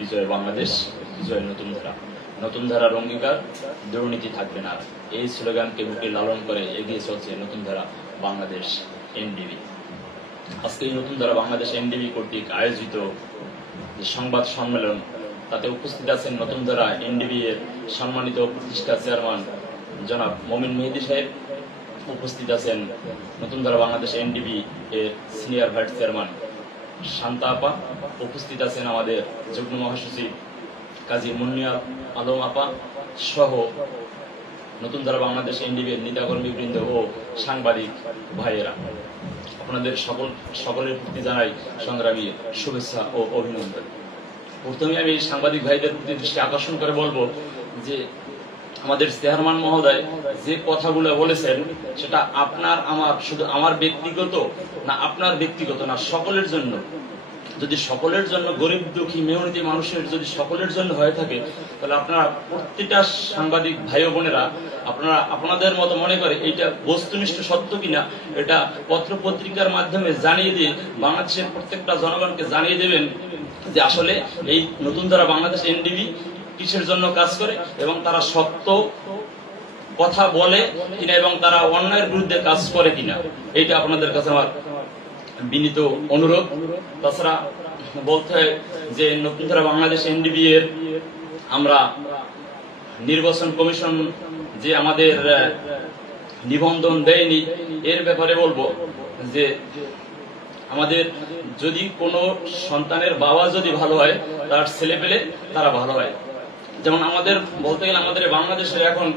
বিজয় বাংলাদেশ, বিজয় নতুন ধারা। নতুন ধারার অঙ্গীকার, দুর্নীতি থাকবে না, এই স্লোগানকে বুকে লালন করে এগিয়ে চলছে নতুন ধারা বাংলাদেশ এনডিবি। আজকে এই নতুন ধারা বাংলাদেশ এনডিবি কর্তৃক আয়োজিত যে সংবাদ সম্মেলন, তাতে উপস্থিত আছেন নতুন ধারা এনডিবি এর সম্মানিত প্রতিষ্ঠা চেয়ারম্যান জনাব মমিন মেহেদী সাহেব, উপস্থিত আছেন নতুন ধারা বাংলাদেশ এনডিবি এর সিনিয়র ভাইস চেয়ারম্যান শান্তা আপা, উপস্থিত আছেন আমাদের যুগ্ম মহাসচিব কাজী মুন্নিয়া আলম আপা সহ নতুন ধারা বাংলাদেশ এনডিবি এর নেতাকর্মী বৃন্দ ও সাংবাদিক ভাইয়েরা, আপনাদের সকলের প্রতি জানাই সংগ্রামী শুভেচ্ছা ও অভিনন্দন। প্রথমে আমি সাংবাদিক ভাইদের প্রতি দৃষ্টি আকর্ষণ করে বলবো যে আমাদের চেয়ারম্যান মহোদয় যে কথাগুলো বলেছেন সেটা আপনার আমার, শুধু আমার ব্যক্তিগত না, আপনার ব্যক্তিগত না, সকলের জন্য। যদি সকলের জন্য, গরিব দুঃখী মেহনতি মানুষের যদি সকলের জন্য হয়ে থাকে, তাহলে আপনারা প্রত্যেকটা সাংবাদিক ভাই বোনেরা আপনারা আপনাদের মতো মনে করে এইটা বস্তুনিষ্ঠ সত্য কিনা এটা পত্র পত্রিকার মাধ্যমে জানিয়ে দিয়ে বাংলাদেশের প্রত্যেকটা জনগণকে জানিয়ে দেবেন যে আসলে এই নতুন ধারা বাংলাদেশ এনডিবি কিসের জন্য কাজ করে এবং তারা সত্য কথা বলে কিনা এবং তারা অন্যায়ের বিরুদ্ধে কাজ করে কিনা, এইটা আপনাদের কাছে আমার বিনীত অনুরোধ। তাছাড়া বলতে হয় যে নতুন ধারা বাংলাদেশ এনডিবি এর আমরা নির্বাচন কমিশন যে আমাদের নিবন্ধন দেয়নি, এর ব্যাপারে বলবো যে আমাদের যদি কোনো সন্তানের বাবা যদি ভালো হয়, তার ছেলে পেলে তারা ভালো হয়। যেমন আমাদের বলতে গেলে আমাদের বাংলাদেশের এখন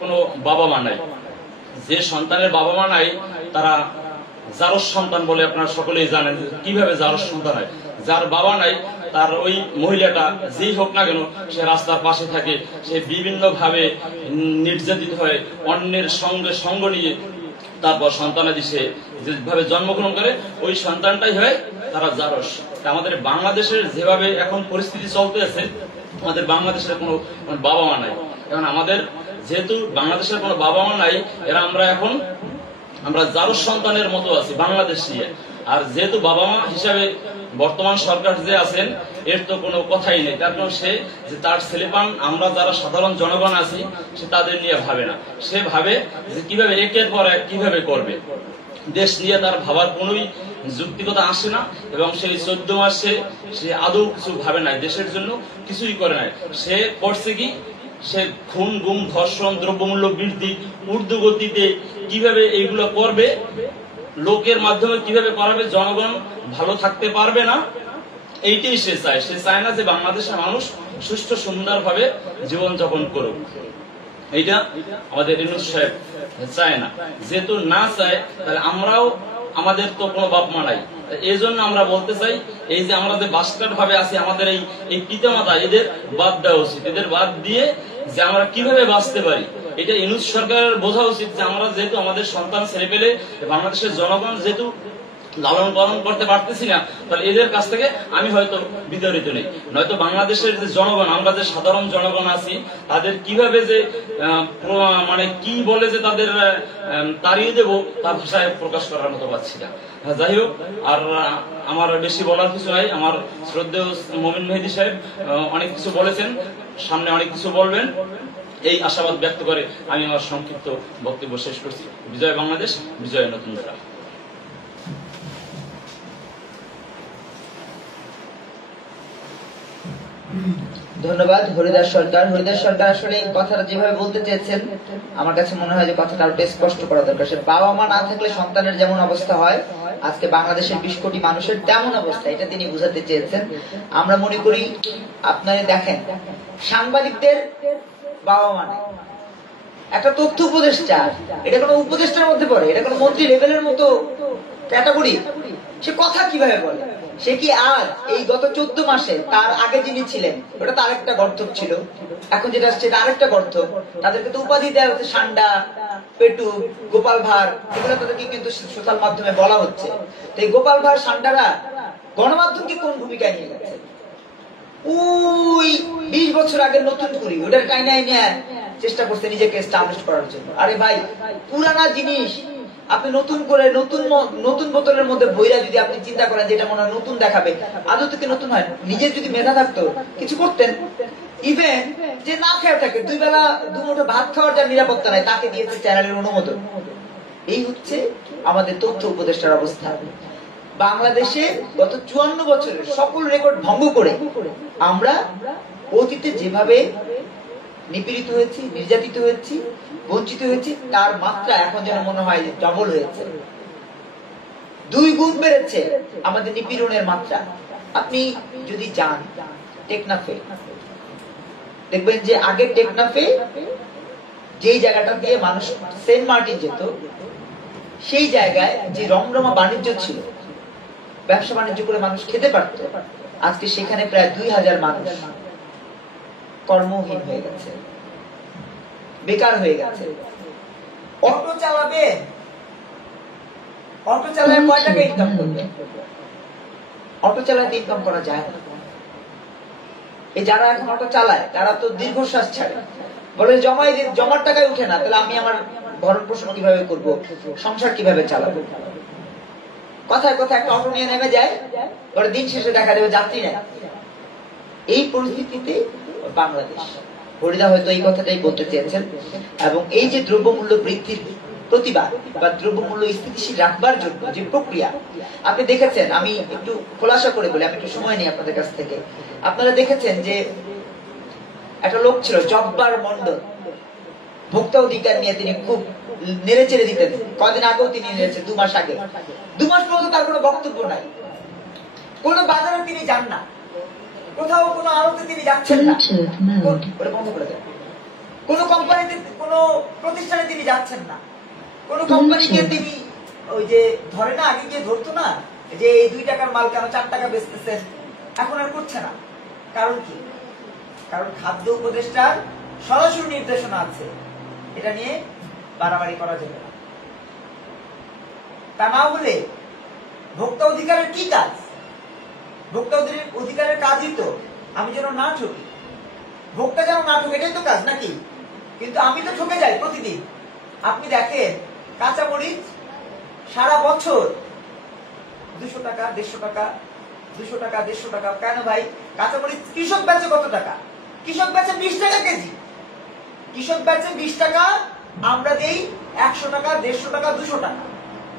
কোনো বাবা মা নাই। যে সন্তানের বাবা মা নাই তারা জারজ সন্তান বলে আপনারা সকলেই জানেন। কিভাবে জারজ সন্তান হয়? যার বাবা নাই তার ওই মহিলাটা যেই হোক না কেন, সে রাস্তার পাশে থাকে, সে বিভিন্ন ভাবে নির্যাতিত হয়, অন্যের সঙ্গে সঙ্গ নিয়ে তারপর সন্তানাদি সে যেভাবে জন্মগ্রহণ করে, ওই সন্তানটাই হয় তারা জারজ। আমাদের বাংলাদেশের যেভাবে এখন পরিস্থিতি চলতে আছে, আমাদের বাংলাদেশের কোনো বাবা মা নাই। এখন আমাদের যেহেতু বাংলাদেশের কোনো বাবা মা নাই, এরা আমরা জারজ সন্তানের মতো আছি বাংলাদেশ নিয়ে। আর যেহেতু বাবা মা হিসাবে বর্তমান সরকার যে আছেন, এর তো কোনো কথাই নেই। তার কারণ সে যে তার ছেলেপান, আমরা যারা সাধারণ জনগণ আছি, সে তাদের নিয়ে ভাবে না। সে ভাবে যে কিভাবে একের পর এক কিভাবে করবে। দেশ নিয়ে তার ভাবার কোনোই যুক্তিকতা আসে না এবং সেই 14 মাসে সে আদৌ কিছু ভাবে না, দেশের জন্য কিছুই করে নাই। সে করছে কি, সে খুন গুম ধর্ষণ দ্রব্যমূল্য বৃদ্ধি ঊর্ধ্বগতিতে কিভাবে এইগুলো করবে, লোকের মাধ্যমে কিভাবে করাবে, জনগণ ভালো থাকতে পারবে না, এইটাই সে চায়। সে চায় না যে বাংলাদেশের মানুষ সুষ্ঠু সুন্দরভাবে জীবনযাপন করুক। এইটা আমাদের ইউনূস সাহেব চায় না। যেহেতু না চায়, তাহলে আমরাও, আমাদের তো কোনো বাপ মা নাই। এই জন্য আমরা বলতে চাই, এই যে আমরা যে বাস্টার্ড ভাবে আছি, আমাদের এই পিতামাতা, এদের বাদ দেওয়া উচিত। এদের বাদ দিয়ে যে আমরা কিভাবে বাঁচতে পারি, এটা ইউনূস সরকারের বোঝা উচিত যে আমরা যেহেতু আমাদের সন্তান ছেলে পেলে বাংলাদেশের জনগণ যেহেতু লালন পালন করতে পারতেছি না, তাহলে এদের কাছ থেকে আমি হয়তো বিতাড়িত নেই। নয়তো বাংলাদেশের যে জনগণ, আমরা যে সাধারণ জনগণ আছি, তাদের কিভাবে যে মানে কি বলে যে তাদের তাড়িয়ে দেব, তার ভাষায় প্রকাশ করার মতো পাচ্ছি না। যাই হোক, আর আমার বেশি বলার কিছু নাই। আমার শ্রদ্ধেয় মমিন মেহেদী সাহেব অনেক কিছু বলেছেন, সামনে অনেক কিছু বলবেন, এই আশাবাদ ব্যক্ত করে আমি আমার সংক্ষিপ্ত বক্তব্য শেষ করছি। বিজয় বাংলাদেশ, বিজয় নতুন ধারা। ধন্যবাদ হরিদাস সরকার। হরিদাস সরকার আসলে এই কথাটা যেভাবে বলতে চেয়েছেন, আমার কাছে মনে হয় যে কথাটা আরো স্পষ্ট করা দরকার। সে বাবা মা না থাকলে সন্তানের যেমন অবস্থা হয়, আজকে বাংলাদেশের 20 কোটি মানুষের তেমন অবস্থা, এটা তিনি বুঝাতে চেয়েছেন। আমরা মনে করি, আপনারা দেখেন, সাংবাদিকদের বাবা মা নেই। একটা তথ্য উপদেষ্টা, এটা কোনো উপদেষ্টার মধ্যে পড়ে? এটা কোনো মন্ত্রী লেভেলের মতো ক্যাটাগরি? সে কথা কিভাবে বলে? সে কি আজ এই গত 14 মাসে, তার আগে যিনি ছিলেন ওটা তার একটা গর্ত ছিল, এখন যেটা আসছে এটা আরেকটা গর্ত। তাদেরকে তো উপাধি দেওয়া হচ্ছে সান্ডা, পেটু, গোপাল ভাঁড়, এগুলো তাদেরকে কিন্তু সোশ্যাল মাধ্যমে বলা হচ্ছে। তো এই গোপাল ভাঁড়, সান্ডারা গণমাধ্যমকে কোন ভূমিকায় নিয়ে গেছে? ওই 20 বছর আগের নতুন করি ওটার টাইনাই নিয়ে চেষ্টা করছে নিজেকে এস্টাবলিশ করার জন্য। আরে ভাই, পুরানা জিনিস আপনি নতুন করে নতুন বোতলের মধ্যে বইরা যদি আপনি চিন্তা করেন যেটা মনে হয় নতুন দেখাবে, আদৌ থেকে নতুন হয়? নিজের যদি মেধা থাকতো কিছু করতেন। ইভেন যে না খেয়ে থাকে, 2 বেলা 2 মুঠো ভাত খাওয়ার যার নিরাপত্তা নাই, তাকে দিয়েছে চ্যানেলের অনুমোদন। এই হচ্ছে আমাদের তথ্য উপদেষ্টার অবস্থা। বাংলাদেশে গত 54 বছরের সকল রেকর্ড ভঙ্গ করে আমরা অতীতে যেভাবে নিপীড়িত হয়েছি, নির্যাতিত হয়েছি, বঞ্চিত হয়েছি, তার মাত্রা এখন যেন মনে হয় ডবল হয়েছে, 2 গুণ বেড়েছে আমাদের নিপীড়নের মাত্রা। আপনি যদি যান টেকনাফে, দেখবেন যে আগে টেকনাফে যেই জায়গাটা দিয়ে মানুষ সেন্ট মার্টিন যেত, সেই জায়গায় যে রমরমা বাণিজ্য ছিল, ব্যবসা বাণিজ্য করে মানুষ খেতে পারত, আজকে সেখানে প্রায় 2000 মানুষ কর্মহীন হয়ে গেছে, বেকার হয়ে গেছে। অটো চালাবে, অটো চালায় কয় টাকা ইনকাম করবে? অটো চালায় ইনকাম করা যায় না। এই যারা এখন অটো চালায় তারা তো দীর্ঘশ্বাস ছাড়ে, বলে জমার টাকায় উঠে না, তাহলে আমি আমার ভরণ পোষণ কিভাবে করব, সংসার কিভাবে চালাবো? কথায় কথায় একটা অটো নিয়ে নেমে যায়, পরে দিন শেষে দেখা যাবে যাত্রী নেই। এই পরিস্থিতিতে বাংলাদেশ, হরিদা হয়তো এই কথাটাই বলতে চেয়েছেন। এবং এই যে দ্রব্যমূল্য বৃদ্ধির প্রতিবাদ বা দ্রব্যমূল্য স্থিতিশীল রাখবার জন্য যে প্রক্রিয়া আপনি দেখেছেন, আমি একটু খোলাসা করে বলি, আমি একটু সময় নিই আপনাদের কাছ থেকে। আপনারা দেখেছেন যে একটা লোক ছিল জব্বার মন্ডল, ভোক্তা অধিকার নিয়ে তিনি খুব নেড়ে চেড়ে দিতেন। কদিন আগেও তিনি নেড়েছেন, 2 মাস আগে। 2 মাস পর্যন্ত তার কোনো বক্তব্য নাই, কোনো বাজারে তিনি যান না, কোথাও কোনো আড়তে তিনি যাচ্ছেন না, বন্ধ করে দেন। কোন কোম্পানিতে, কোন প্রতিষ্ঠানে তিনি যাচ্ছেন না, কোন কোম্পানিকে তিনি ওই যে ধরে না, আগে গিয়ে ধরতো না যে এই 2 টাকার মাল কেন 4 টাকা বেচতেছেন, এখন আর করছে না। কারণ কি? কারণ খাদ্য উপদেষ্টার সরাসরি নির্দেশনা আছে, এটা নিয়ে বাড়াবাড়ি করা যাবে না। তা না হলে ভোক্তা অধিকারের কি কাজ? ভোক্তা অধিকারের কাজই তো আমি যেন না ঠকি, ভোক্তা যেন না ঠকে, এটাই তো কাজ নাকি? কিন্তু আমি তো ঠকে যাই প্রতিদিন। আপনি দেখেন কাঁচামরিচ সারা বছর 200 টাকা, 150 টাকা, 200 টাকা, 150 টাকা। কেন ভাই? কাঁচামরিচ কৃষক বেচে কত টাকা? কৃষক বেচে 20 টাকা কেজি। কৃষক বেচে 20 টাকা, আমরা দেই 100 টাকা, 150 টাকা, 200 টাকা।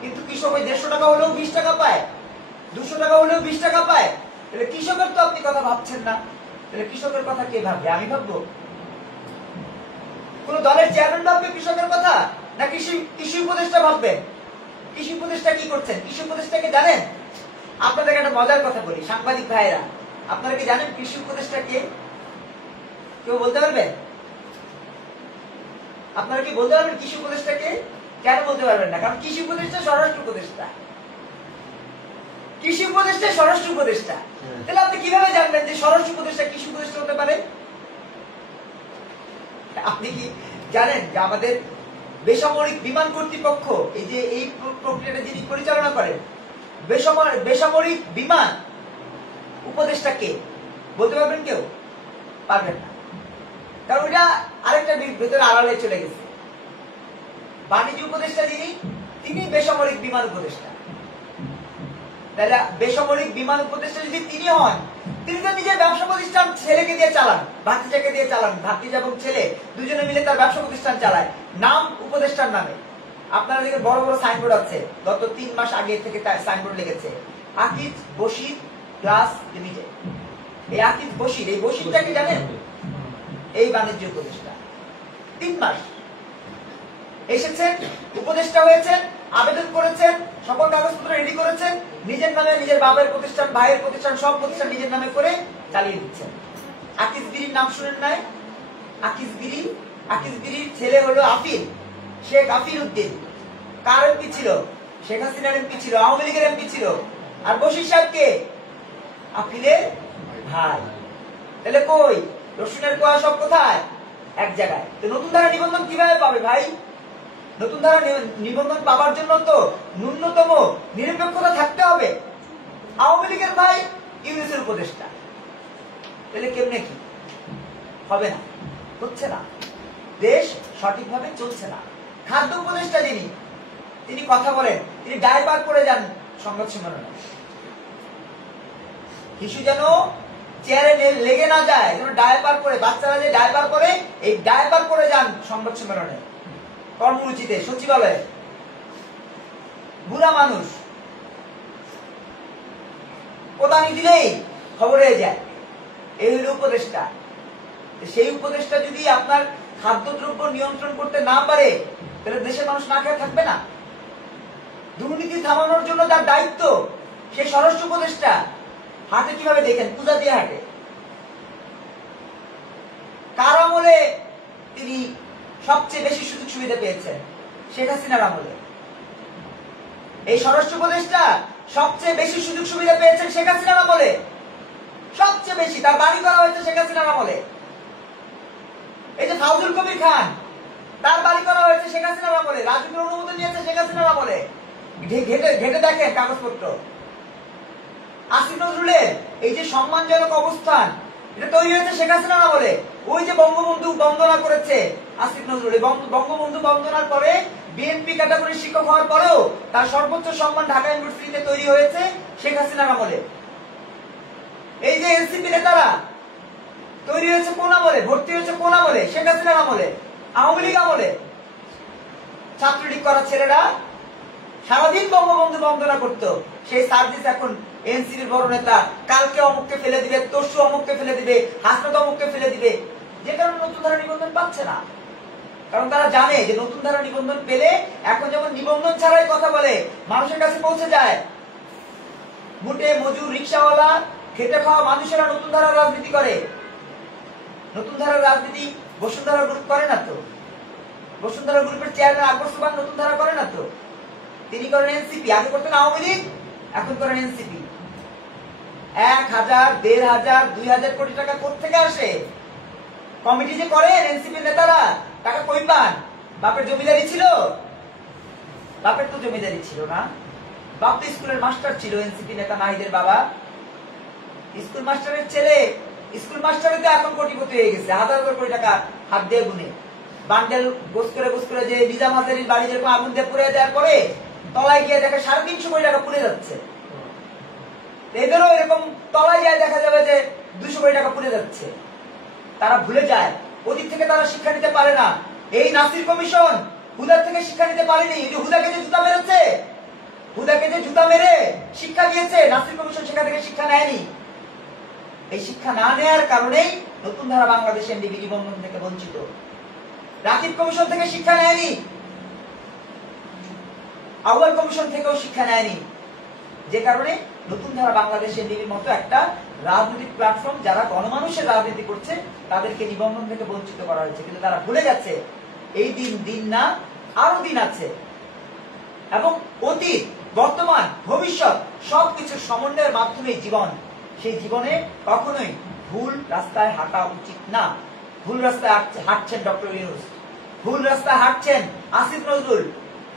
কিন্তু কৃষক ওই 150 টাকা হলেও 20 টাকা পায়, 200 টাকা হলেও 20 টাকা পায়। তাহলে কৃষকের তো আপনি কথা ভাবছেন না। তাহলে কৃষকের কথা কে ভাববে? আমি ভাববো? কোন দলের চেয়ারম্যান ভাববে কৃষকের কথা, না কৃষি উপদেষ্টা ভাববে? কৃষি উপদেষ্টা কি করছেন? কৃষি উপদেষ্টাকে জানেন? আপনাদের একটা মজার কথা বলি, সাংবাদিক ভাইরা, আপনারা কি জানেন কৃষি উপদেষ্টা কে? কেউ বলতে পারবেন? আপনারা কি বলতে পারবেন কৃষি উপদেষ্টাকে? কেন বলতে পারবেন না? কারণ কৃষি উপদেষ্টা স্বরাষ্ট্র উপদেষ্টা, কৃষি উপদেষ্টা স্বরাষ্ট্র উপদেষ্টা। তাহলে আপনি কিভাবে জানবেন যে স্বরাষ্ট্র উপদেষ্টা কৃষি উপদেষ্টা হতে পারে? আপনি কি জানেন যে আমাদের বেসামরিক বিমান কর্তৃপক্ষ, এই যে এই প্রক্রিয়াটা যিনি পরিচালনা করেন, বেসামরিক বিমান উপদেষ্টা কে? বলতে পারবেন কেউ? পারবেন না, কারণ ওইটা আরেকটা ভেতরে আড়ালে চলে গেছে। বাণিজ্য উপদেষ্টা যিনি, তিনি বেসামরিক বিমান উপদেষ্টা। তাহলে বেসামরিক বিমান উপদেষ্টা যদি তিনি হন, তিনি তো নিজের ব্যবসা প্রতিষ্ঠান ছেলেকে দিয়ে চালান, ভাতিজাকে দিয়ে চালান। ভাতিজা এবং ছেলে দুজনে মিলে তার ব্যবসা প্রতিষ্ঠান চালায়, নাম উপদেষ্টার নামে। আপনারা দেখেন বড় বড় সাইনবোর্ড আছে, গত 3 মাস আগে থেকে সাইনবোর্ড লেগেছে, আকিজ বশির গ্লাস লিমিটেড। এই আকিজ বশির, এই বশিরটা কি জানেন? এই বাণিজ্য উপদেষ্টা। 3 মাস এসেছেন, উপদেষ্টা হয়েছেন, আবেদন করেছেন, সকল কাগজপত্র রেডি করেছেন, নিজের নামে, নিজের বাবার প্রতিষ্ঠান, ভাইয়ের প্রতিষ্ঠান, সব প্রতিষ্ঠান নিজের নামে করে চালিয়ে দিচ্ছেন। আকিজ বিরির নাম শুনেন নাই? আকিজ বিরি, আকিজ বিরির ছেলে হলো আফিল, শেখ আফিল উদ্দিন। কার এমপি ছিল? শেখ হাসিনার এমপি ছিল, আওয়ামী লীগের এমপি ছিল। আর বশির সাহেব কে? আফিলের ভাই। তাহলে কই রসুনের কোয়া সব কোথায়? এক জায়গায়। তো নতুন ধারা নিবন্ধন কিভাবে পাবে ভাই? নতুন ধারা নিবন্ধন পাবার জন্য তো ন্যূনতম নিরপেক্ষতা থাকতে হবে। আওয়ামী লীগের ভাই ইউএসের উপদেষ্টা, তাহলে কেমনে কি হবে? না, হচ্ছে না, দেশ সঠিকভাবে চলছে না। খাদ্য উপদেষ্টা যিনি, তিনি কথা বলেন, তিনি ডায়পার করে যান সংবাদ সম্মেলনে। শিশু যেন চেয়ারে লেগে না যায়, যেন ডায়পার করে, বাচ্চারা যে ডায়পার করে, এই ডায়পার করে যান সংবাদ সম্মেলনে, কর্মসূচিতে, সচিবালয়ে। বুড়া মানুষ প্রধানী দিলেই খবর হয়ে যায়। এই হলো উপদেষ্টা। সেই উপদেষ্টা যদি আপনার খাদ্যদ্রব্য নিয়ন্ত্রণ করতে না পারে, তাহলে দেশের মানুষ না খেয়ে থাকবে না। দুর্নীতি থামানোর জন্য তার দায়িত্ব, সেই স্বরাষ্ট্র উপদেষ্টা। হাটে কিভাবে দেখেন? পূজা দিয়ে হাটে। কার আমলে তিনি সবচেয়ে বেশি সুযোগ সুবিধা পেয়েছেন শেখ হাসিনার আমলে। এই স্বরাষ্ট্র উপদেষ্টা সবচেয়ে বেশি সুযোগ সুবিধা পেয়েছেন শেখ হাসিনার আমলে, সবচেয়ে বেশি। তার বাড়ি করা হয়েছে শেখ হাসিনার আমলে। এই যে ফাউজুল কবির খান, তার বাড়ি করা হয়েছে শেখ হাসিনার আমলে, রাজুকের অনুমোদন নিয়েছে শেখ হাসিনার আমলে। ঘেটে দেখেন কাগজপত্র। আসিফ নজরুলের এই যে সম্মানজনক অবস্থান, এটা তৈরি হয়েছে শেখ হাসিনার আমলে। ওই যে বঙ্গবন্ধু বন্দনা করেছে আসিফ নজরুল, বঙ্গবন্ধু বন্দনার পরে বিএনপি ক্যাটাগরির শিক্ষক হওয়ার পরেও তার সর্বোচ্চ সম্মান ঢাকা ইউনিভার্সিটিতে তৈরি হয়েছে শেখ হাসিনার আমলে। এই যে এনসিপি নেতারা তৈরি হয়েছে কোন আমলে, ভর্তি হয়েছে কোন আমলে? শেখ হাসিনার আমলে, আওয়ামী লীগ আমলে। ছাত্রলীগ করা ছেলেরা সারাদিন বঙ্গবন্ধু বন্দনা করতো, সেই সার্ভিস এখন এনসিপির বড় নেতা, কালকে অমুককে ফেলে দিবে, তরশু অমুককে ফেলে দিবে, হাসনাত অমুককে ফেলে দিবে। যে কারণে নতুন ধারা নিবন্ধন পাচ্ছে না, কারণ তারা জানে যে নতুন ধারা নিবন্ধন পেলে এখন যেমন নিবন্ধন ছাড়াই কথা বলে মানুষের কাছে পৌঁছে যায়। মুটে মজুর, রিক্সাওয়ালা, খেটে খাওয়া মানুষেরা নতুন ধারার রাজনীতি করে। নতুন ধারার রাজনীতি বসুন্ধরা গ্রুপ করে না তো, বসুন্ধরা গ্রুপের চেয়ারম্যান আকবর সুবহান নতুন ধারা করে না তো, তিনি করেন এনসিপি। আগে করতেন আওয়ামী লীগ, এখন করেন এনসিপি। 1000, 1500, 2000 কোটি টাকা কোথেকে আসে? কমিটি যে করেন এনসিপি নেতারা, টাকা কই পান? বাপের জমিদারি ছিল? বাপের তো জমিদারি ছিল না, বাপ তো স্কুলের মাস্টার ছিল। এনসিপি নেতা নাহিদের বাবা স্কুল মাস্টারের ছেলে, স্কুল মাস্টারে তো এখন কোটিপতি হয়ে গেছে, হাজার হাজার কোটি টাকা হাত দিয়ে গুনে। বান্ডেল গোস করে যে নিজাম হাজারির বাড়ি যেরকম আগুন দিয়ে পুড়ে দেওয়ার পরে তলায় গিয়ে দেখে 350 কোটি টাকা পুড়ে যাচ্ছে, এদেরও এরকম তলায় গিয়ে দেখা যাবে যে 200 কোটি টাকা পুড়ে যাচ্ছে। তারা ভুলে যায়, ওদিক থেকে তারা শিক্ষা নিতে পারে না। এই নাসির কমিশন হুদার থেকে শিক্ষা নিতে পারেনি। হুদাকে যে জুতা মেরেছে, হুদাকে যে জুতা মেরে শিক্ষা দিয়েছে, নাসির কমিশন সেখান থেকে শিক্ষা নেয়নি। এই শিক্ষা না নেওয়ার কারণেই নতুন ধারা বাংলাদেশ এনডিবি নিবন্ধন থেকে বঞ্চিত। রাকিব কমিশন থেকে শিক্ষা নেয়নি, আউয়াল কমিশন থেকেও শিক্ষা নেয়নি, যে কারণে নতুন ধারা বাংলাদেশ এনডিবির মতো একটা রাজনৈতিক প্ল্যাটফর্ম যারা গণমানুষের রাজনীতি করছে তাদেরকে নিবন্ধন থেকে বঞ্চিত করা হয়েছে। কিন্তু তারা ভুলে গেছে এই দিন না, আরো দিন আছে, এবং অতীত, বর্তমান, ভবিষ্যৎ সবকিছুর সমন্বয়ের মাধ্যমে জীবন। সেই জীবনে কখনোই ভুল রাস্তায় হাঁটা উচিত না। ভুল রাস্তায় হাঁটছেন ডক্টর ইউনূস, ভুল রাস্তায় হাঁটছেন আসিফ নজরুল,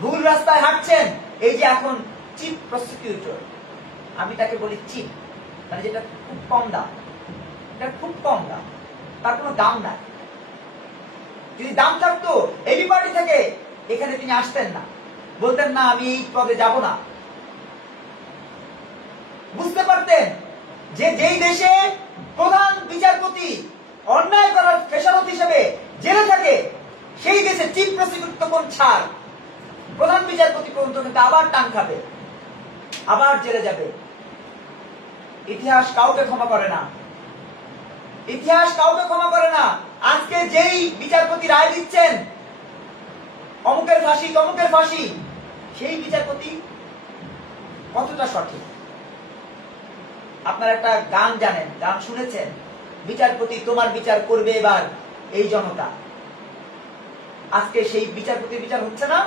ভুল রাস্তায় হাঁটছেন এই যে এখন চিফ প্রসিকিউটর, আমি তাকে বলি চিফ, মানে যেটা খুব কম দাম, এটা খুব কম দাম, তার কোনো দাম নাই। যদি দাম থাকতো এবি পার্টি থেকে এখানে তিনি আসতেন না, বলতেন না আমি এই পদে যাব না। বুঝতে পারতেন যে যেই দেশে প্রধান বিচারপতি অন্যায় করার খেসারত হিসেবে জেলে থাকে, সেই দেশে চিফ প্রসিকিউটর তখন ছাড়, প্রধান বিচারপতি পর্যন্ত কিন্তু আবার টান খাবে, আবার জেলে যাবে। ইতিহাস কাউকে ক্ষমা করে না, ইতিহাস কাউকে ক্ষমা করে না। আজকে যেই বিচারপতি রায় দিচ্ছেন অমুকের ফাঁসি তমুকের ফাঁসি, সেই বিচারপতি কতটা সঠিক? আপনারা একটা গান জানেন, গান শুনেছেন, বিচারপতি তোমার বিচার করবে এবার এই জনতা। আজকে সেই বিচারপতির বিচার হচ্ছে না,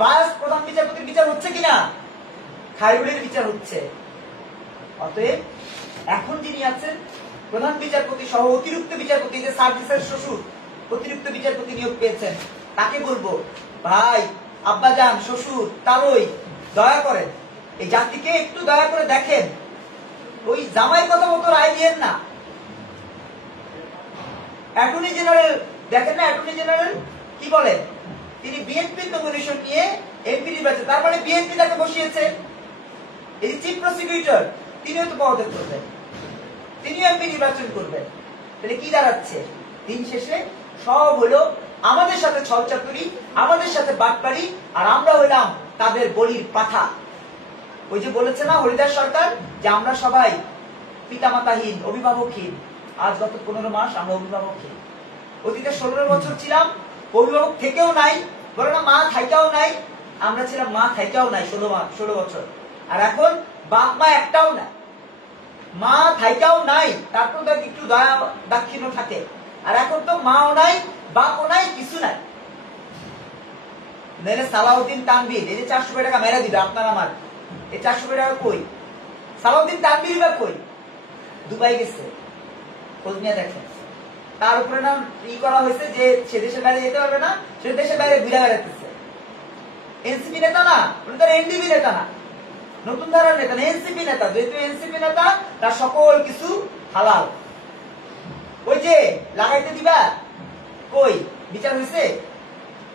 বায়াস প্রধান বিচারপতির বিচার হচ্ছে কিনা, খায়রুলের বিচার হচ্ছে। অতএব এখন যিনি আছেন প্রধান বিচারপতি সহ অতিরিক্ত বিচারপতি, যে সার্ভিসের শ্বশুর অতিরিক্ত বিচারপতি নিয়োগ পেয়েছেন, তাকে বলবো ভাই, আব্বাজান, শ্বশুর, তারই দয়া করেন, এই জাতিকে একটু দয়া করে দেখেন, ওই জামাই কথা মতো রায় দিয়েন না। অ্যাটর্নি জেনারেল দেখেন না, অ্যাটর্নি জেনারেল কি বলেন, তিনি বিএনপির নমিনেশন নিয়ে এমপি নির্বাচন, তার মানে বিএনপি তাকে বসিয়েছে। এই চিফ প্রসিকিউটর তিনিও তো পদত্যাগ করবেন, তিনিও এমপি নির্বাচন করবেন। তাহলে কি দাঁড়াচ্ছে? দিন শেষে সব হলো আমাদের সাথে ছলচাতুরি, আমাদের সাথে বাটপাড়ি, আর আমরা হইলাম তাদের বলির পাঠা। ওই যে বলেছে না হরিদাস সরকার যে আমরা সবাই পিতামাতাহীন, অভিভাবকহীন। আজ গত 15 মাস আমরা অভিভাবকহীন। অতীতে 16 বছর ছিলাম অভিভাবক থেকেও নাই, বলে না মা থাইকাও নাই, আমরা ছিলাম মা থাইকাও নাই 16 বছর। আর এখন বাপ মা একটাও নাই, মা থাইকাও নাই, তারপর একটু দয়া দাক্ষিণ্য থাকে। আর এখন তো মাও নাই, বাপও নাই, কিছু নাই। নাহলে সালাউদ্দিন তানভীর এই যে 400 কোটি টাকা মেরে দিবে আপনার আমার, এই 400 কোটি টাকা কই? সালাউদ্দিন তানভীর বা কই? দুবাই গেছে, খোঁজ নিয়ে দেখেন। তার উপরে নাম করা হয়েছে যে সে দেশের বাইরে যেতে পারবে না, সে দেশের বাইরে ঘুরে বেড়াতেছে। এনসিপি নেতা না, উনি তার এনডিপি নেতা না, নতুন ধারার নেতা না, এনসিপি নেতা। যেহেতু এনসিপি নেতা, তার সকল কিছু হালাল। ওই যে লাগাইতে দিবা, কই বিচার হয়েছে?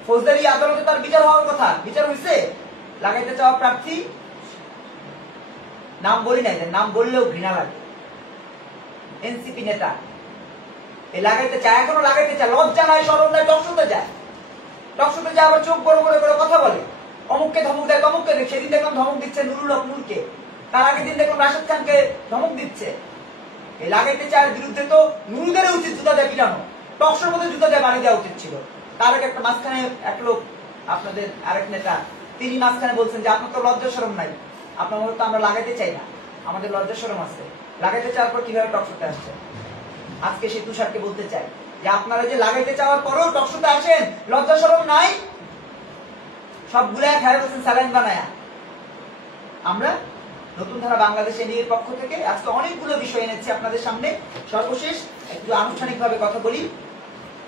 ফৌজদারি আদালতে তার বিচার হওয়ার কথা, বিচার হয়েছে? লাগাইতে চাওয়া প্রার্থী, নাম বলি নাই, নাম বললেও ঘৃণা লাগে, এনসিপি নেতা এই লাগাইতে চায়, এখনো লাগাইতে চায়, লজ্জা নাই শরম নাই, টকশোতে যায়, টকশোতে যায়, আবার চোখ বড় বড় করে কথা বলে, অমুককে ধমক দেয়, তমুককে দেয়। সেদিন দেখলাম ধমক দিচ্ছে নুরুল হক নূরকে, তার আগের দিন দেখলাম রাশেদ খানকে ধমক দিচ্ছে। এই লাগাইতে চায়ের বিরুদ্ধে তো নুরুদের উচিত জুতা দেয় পিটানো, টকশোর মধ্যে জুতা দেয় বাড়ি দেওয়া উচিত ছিল। তার আগে একটা মাঝখানে এক লোক, আপনাদের আরেক নেতা, তিনি মাঝখানে বলছেন যে আপনার তো লজ্জা শরম নাই, আপনার মতো তো আমরা লাগাইতে চাই না, আমাদের লজ্জা শরম আছে। লাগাইতে চাওয়ার পর কিভাবে টকশোতে আসছে? আজকে সে তুষারকে বলতে চাই যে আপনারা যে লাগাইতে চাওয়ার পরেও টকশোতে আসেন, লজ্জা শরম নাই? সবগুলা খায় বলছেন স্যালাইন বানায়া। আমরা নতুন ধারা বাংলাদেশ এনডিবির পক্ষ থেকে আজকে অনেকগুলো বিষয় এনেছি আপনাদের সামনে। সর্বশেষ একটু আনুষ্ঠানিকভাবে কথা বলি।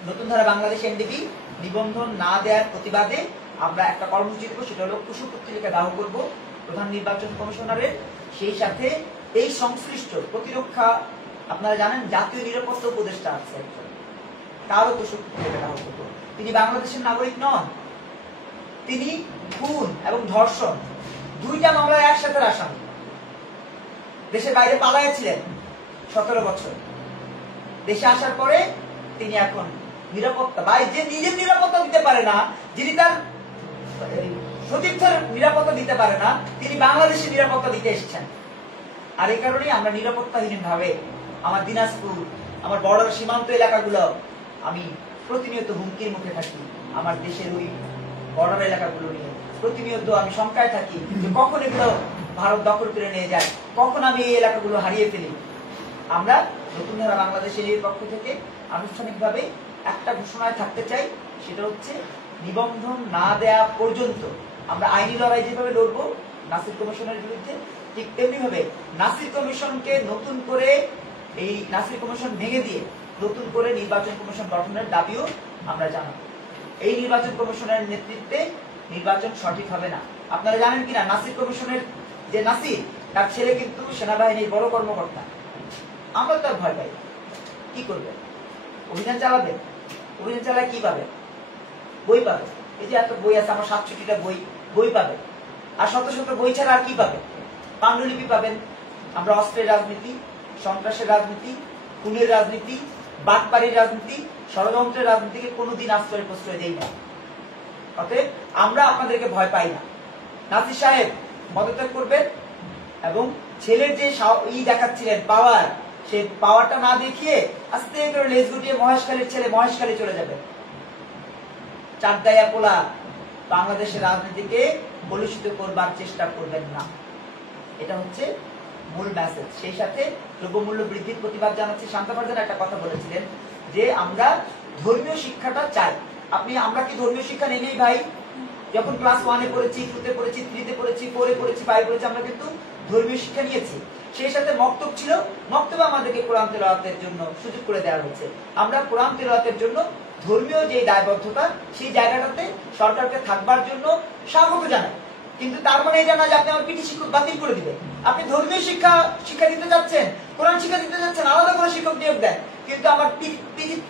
নতুন ধারা বাংলাদেশ এনডিবি নিবন্ধন না দেওয়ার প্রতিবাদে আমরা একটা কর্মসূচি দেবো, সেটা হলো কুশু পত্রিকা দাহ করব প্রধান নির্বাচন কমিশনারের। সেই সাথে এই সংশ্লিষ্ট প্রতিরক্ষা, আপনারা জানেন জাতীয় নিরাপত্তা উপদেষ্টা আছে একজন, তারও কুশু পত্রিকা দাহ করব। তিনি বাংলাদেশের নাগরিক নন, তিনি খুন এবং ধর্ষণ দুইটা মামলায় একসাথে আসামি। দেশের বাইরে পালাইছিলেন 17 বছর, দেশে আসার পরে তিনি এখন নিরাপত্তা, যে নিজের নিরাপত্তা দিতে পারে না, যিনি তার সতীর্থের নিরাপত্তা দিতে পারে না, তিনি বাংলাদেশের নিরাপত্তা দিতে এসেছেন। আর এই কারণেই আমরা নিরাপত্তাহীন ভাবে আমার দিনাজপুর, আমার বর্ডার সীমান্ত এলাকাগুলো আমি প্রতিনিয়ত হুমকির মুখে থাকি। আমার দেশের ওই বর্ডার এলাকাগুলো নিয়ে প্রতিনিয়ত আমি শঙ্কায় থাকি যে কখন এগুলো ভারত দখল করে নিয়ে যায়, কখন আমি এই এলাকাগুলো হারিয়ে ফেলি। আমরা নতুন ধারা বাংলাদেশের পক্ষ থেকে আনুষ্ঠানিকভাবে একটা ঘোষণায় থাকতে চাই, সেটা হচ্ছে নিবন্ধন না দেয়া পর্যন্ত আমরা আইনি লড়াই যেভাবে লড়বো নাসির কমিশনের বিরুদ্ধে, ঠিক তেমনি ভাবে নাসির কমিশনকে নতুন করে, এই নাসির কমিশন ভেঙে দিয়ে নতুন করে নির্বাচন কমিশন গঠনের দাবিও আমরা জানাবো। এই নির্বাচন কমিশনের নেতৃত্বে নির্বাচন সঠিক হবে না। আপনারা জানেন কিনা নাসির কমিশনের যে নাসির, তার ছেলে কিন্তু সেনাবাহিনীর বড় কর্মকর্তা। আমরা তার ভয় পাই, কি করবে? অভিযান চালাবে? অভিযান চালায় কি পাবে? বই পাবে। এই যে এত বই আছে, আমার 67টা বই পাবে। আর শত শত বই ছাড়া আর কি পাবে? পাণ্ডুলিপি পাবেন। আমরা অস্ত্রের রাজনীতি, সন্ত্রাসের রাজনীতি, খুনের রাজনীতি, বাটপাড়ির রাজনীতি, ষড়যন্ত্রের রাজনীতিকে কোনোদিন আশ্রয় প্রশ্রয় দেই না। অতএব আমরা আপনাদেরকে ভয় পাই না। নাসির সাহেব পদত্যাগ করবেন এবং ছেলের যে দেখাচ্ছিলেন পাওয়ার, সেই পাওয়ারটা না দেখিয়ে আস্তে করে লেজ গুটিয়ে মহেশখালীর ছেলে মহেশখালী চলে যাবে। চাঁদগাইয়া পোলা বাংলাদেশের রাজনীতিকে কলুষিত করবার চেষ্টা করবেন না, এটা হচ্ছে মূল মেসেজ। সেই সাথে দ্রব্যমূল্য বৃদ্ধির প্রতিবাদ জানাচ্ছি। শান্তা ফারজানা একটা কথা বলেছিলেন যে আমরা ধর্মীয় শিক্ষাটা চাই। আমরা কি ধর্মীয় শিক্ষা নেই ভাই? যখন ক্লাস 1-এ পড়েছি, 2-তে পড়েছি, 3-তে পড়েছি, 4-এ পড়েছি, 5-এ পড়েছি, আমরা কিন্তু ধর্মীয় শিক্ষা নিয়েছি। সেই সাথে মক্তব ছিল, মক্তবে আমাদেরকে কোরআন তেলাওয়াতের জন্য সুযোগ করে দেওয়া হয়েছে। আমরা কোরআন তেলাওয়াতের জন্য ধর্মীয় যে দায়বদ্ধতা, সেই জায়গাটাতে সরকারকে থাকবার জন্য স্বাগত জানাই। কিন্তু তার মানে এটা না যে আপনি আমার পিটি শিক্ষক বাতিল করে দিবেন। আপনি ধর্মীয় শিক্ষা দিতে যাচ্ছেন, কোরআন শিক্ষা দিতে যাচ্ছেন, আলাদা করে শিক্ষক নিয়োগ দেন, কিন্তু আমার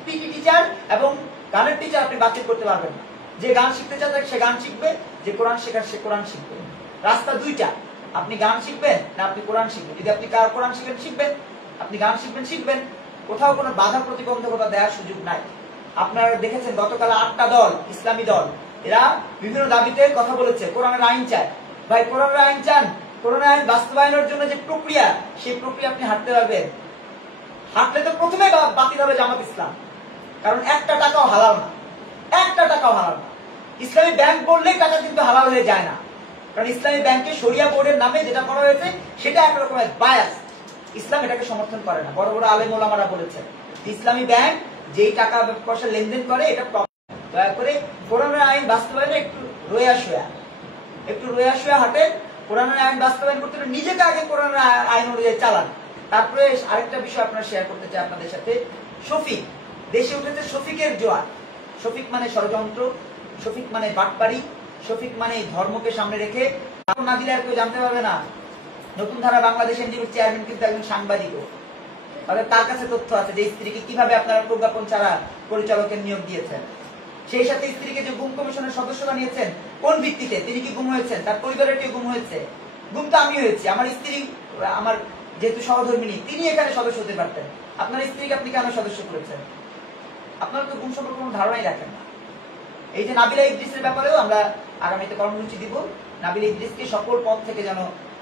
পিটি টিচার এবং গানের টিচার আপনি বাতিল করতে পারবেন না। যে গান শিখতে চান সে গান শিখবে, যে কোরআন শেখার সে কোরআন শিখবে। রাস্তা দুইটা, আপনি গান শিখবেন না আপনি কোরআন শিখবেন। যদি আপনি কোরআন শিখবেন, আপনি গান শিখবেন, কোথাও কোনো বাধা প্রতিবন্ধকতা দেওয়ার সুযোগ নাই। আপনারা দেখেছেন গতকাল 8টা দল, ইসলামী দল, এরা বিভিন্ন দাবিতে কথা বলেছে। কোরআনের আইন চায়। ভাই কোরআনের আইন চান, কোরআনের আইন বাস্তবায়নের জন্য যে প্রক্রিয়া, সেই প্রক্রিয়া আপনি হাঁটতে পারবেন? হাঁটলে তো প্রথমে বাতিল হবে জামাত ইসলাম, কারণ একটা টাকাও হালাল না, একটা টাকাও হালাল না। ইসলামী ব্যাংক বললেই টাকা কিন্তু হালাল হয়ে যায় না, কারণ ইসলামী ব্যাংকে শরিয়া বোর্ডের নামে যেটা করা হয়েছে সেটা একরকমের বায়াস। ইসলাম এটাকে সমর্থন করে না। বড় বড় আলেম ওলামারা বলেছেন ইসলামী ব্যাংক যেই টাকা পয়সা লেনদেন করে এটা দয়া করে কোরআনের আইন বাস্তবায়নে একটু রোয়া শোয়া, একটু রোয়া শোয়া হাঁটেন, কোরআনের আইন বাস্তবায়ন করতে হলে নিজেকে আগে কোরআনের আইন অনুযায়ী চালান। তারপরে আরেকটা বিষয় আপনারা শেয়ার করতে চাই আপনাদের সাথে। শফিক, দেশে উঠেছে শফিকের জোয়ার। শফিক মানে ষড়যন্ত্র, শফিক মানে বাটপাড়ি, শফিক মানে ধর্মকে সামনে রেখে না দিলে আর কেউ জানতে পারবে না। নতুন ধারা বাংলাদেশ এনডিবির চেয়ারম্যান কিন্তু একজন সাংবাদিকও, তাহলে তার কাছে তথ্য আছে যে স্ত্রীকে কিভাবে আপনারা প্রজ্ঞাপন ছাড়া পরিচালকের নিয়োগ দিয়েছেন। সেই সাথে স্ত্রীকে যে গুম কমিশনের সদস্য বানিয়েছেন কোন ভিত্তিতে? তিনি কি গুম হয়েছেন? তার পরিবারের কেউ গুম হয়েছে? গুম তো আমি হয়েছি, আমার স্ত্রী, আমার যেহেতু সহধর্মিনী, তিনি এখানে সদস্য হতে পারতেন। আপনার স্ত্রীকে আপনি কেন সদস্য করেছেন? আপনারা তো গুম সম্পর্কে কোনো ধারণাই রাখেন না। এই যে নাবিলা ইদ্রিসের ব্যাপারেও আমরা আগামীতে কর্মসূচি দিব, নাবিলা ইদ্রিসকে সকল পদ থেকে যেন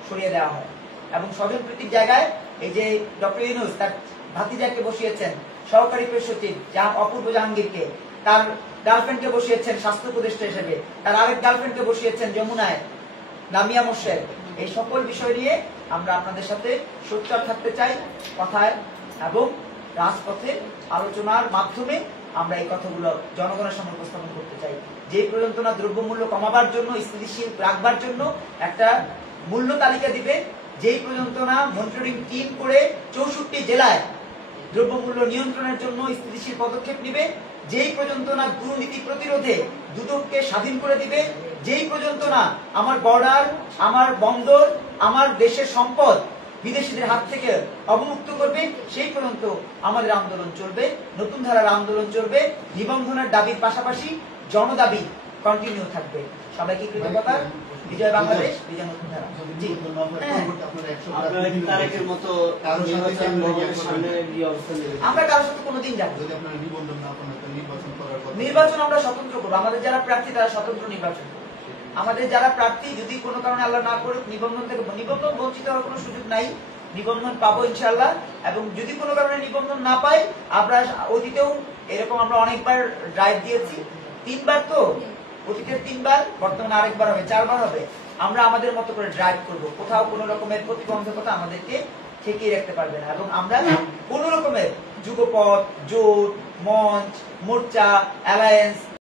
সরিয়ে দেওয়া হয় এবং স্বজন প্রীতির জায়গায় এই যে ডক্টর ইউনূস তার ভাতিজাকে বসিয়েছেন সহকারী প্রেস সচিব অপূর্ব জাহাঙ্গীরকে, তার গার্লফ্রেন্ডকে বসিয়েছেন স্বাস্থ্য উপদেষ্টা হিসেবে, তার আরেক গার্লফ্রেন্ডকে বসিয়েছেন যমুনায় লামিয়া মোর্শেদ। এই সকল বিষয় নিয়ে আমরা আপনাদের সাথে সোচ্চার থাকতে চাই কথায় এবং রাজপথে আলোচনার মাধ্যমে আমরা এই কথাগুলো জনগণের সামনে উপস্থাপন করতে চাই। যে পর্যন্ত না দ্রব্যমূল্য কমাবার জন্য, স্থিতিশীল রাখবার জন্য একটা মূল্য তালিকা দিবে, যেই পর্যন্ত না মনিটরিং টিম করে 64 জেলায় দ্রব্যমূল্য নিয়ন্ত্রণের জন্য স্থিতিশীল পদক্ষেপ নিবে, যেই পর্যন্ত না দুর্নীতি প্রতিরোধে দুদককে স্বাধীন করে দিবে, যেই পর্যন্ত না আমার বর্ডার, আমার বন্দর, আমার দেশের সম্পদ বিদেশিদের হাত থেকে অবমুক্ত করবে, সেই পর্যন্ত আমাদের আন্দোলন চলবে, নতুন ধারার আন্দোলন চলবে। নিবন্ধনের দাবির পাশাপাশি জনদাবি কন্টিনিউ থাকবে। সবাইকে কৃতজ্ঞতা। বিজয় বাংলাদেশ, বিজয় নতুন ধারা। জি, আমরা কারোর সাথে কোনোদিন যাবো নির্বাচন আমরা স্বতন্ত্র করবো। আমাদের যারা প্রার্থী তারা স্বতন্ত্র নির্বাচন করবে। আমাদের যারা প্রার্থী যদি কোনো কারণে আল্লাহ না করুক নিবন্ধন থেকে নিবন্ধন বঞ্চিত হওয়ার কোনো সুযোগ নাই, নিবন্ধন পাবো ইনশাআল্লাহ। এবং যদি কোনো কারণে নিবন্ধন না পাই, আমরা অতীতেও এরকম আমরা অনেকবার ড্রাইভ দিয়েছি, 3 বার তো, অতীতের 3 বার, বর্তমানে আরেকবার হবে, 4 বার হবে। আমরা আমাদের মতো করে ড্রাইভ করব, কোথাও কোনো রকমের প্রতিবন্ধকতা আমাদেরকে ঠেকিয়ে রাখতে পারবে না। এবং আমরা কোন রকমের যুগপথ, জোট, মঞ্চ, মোর্চা, অ্যালায়েন্স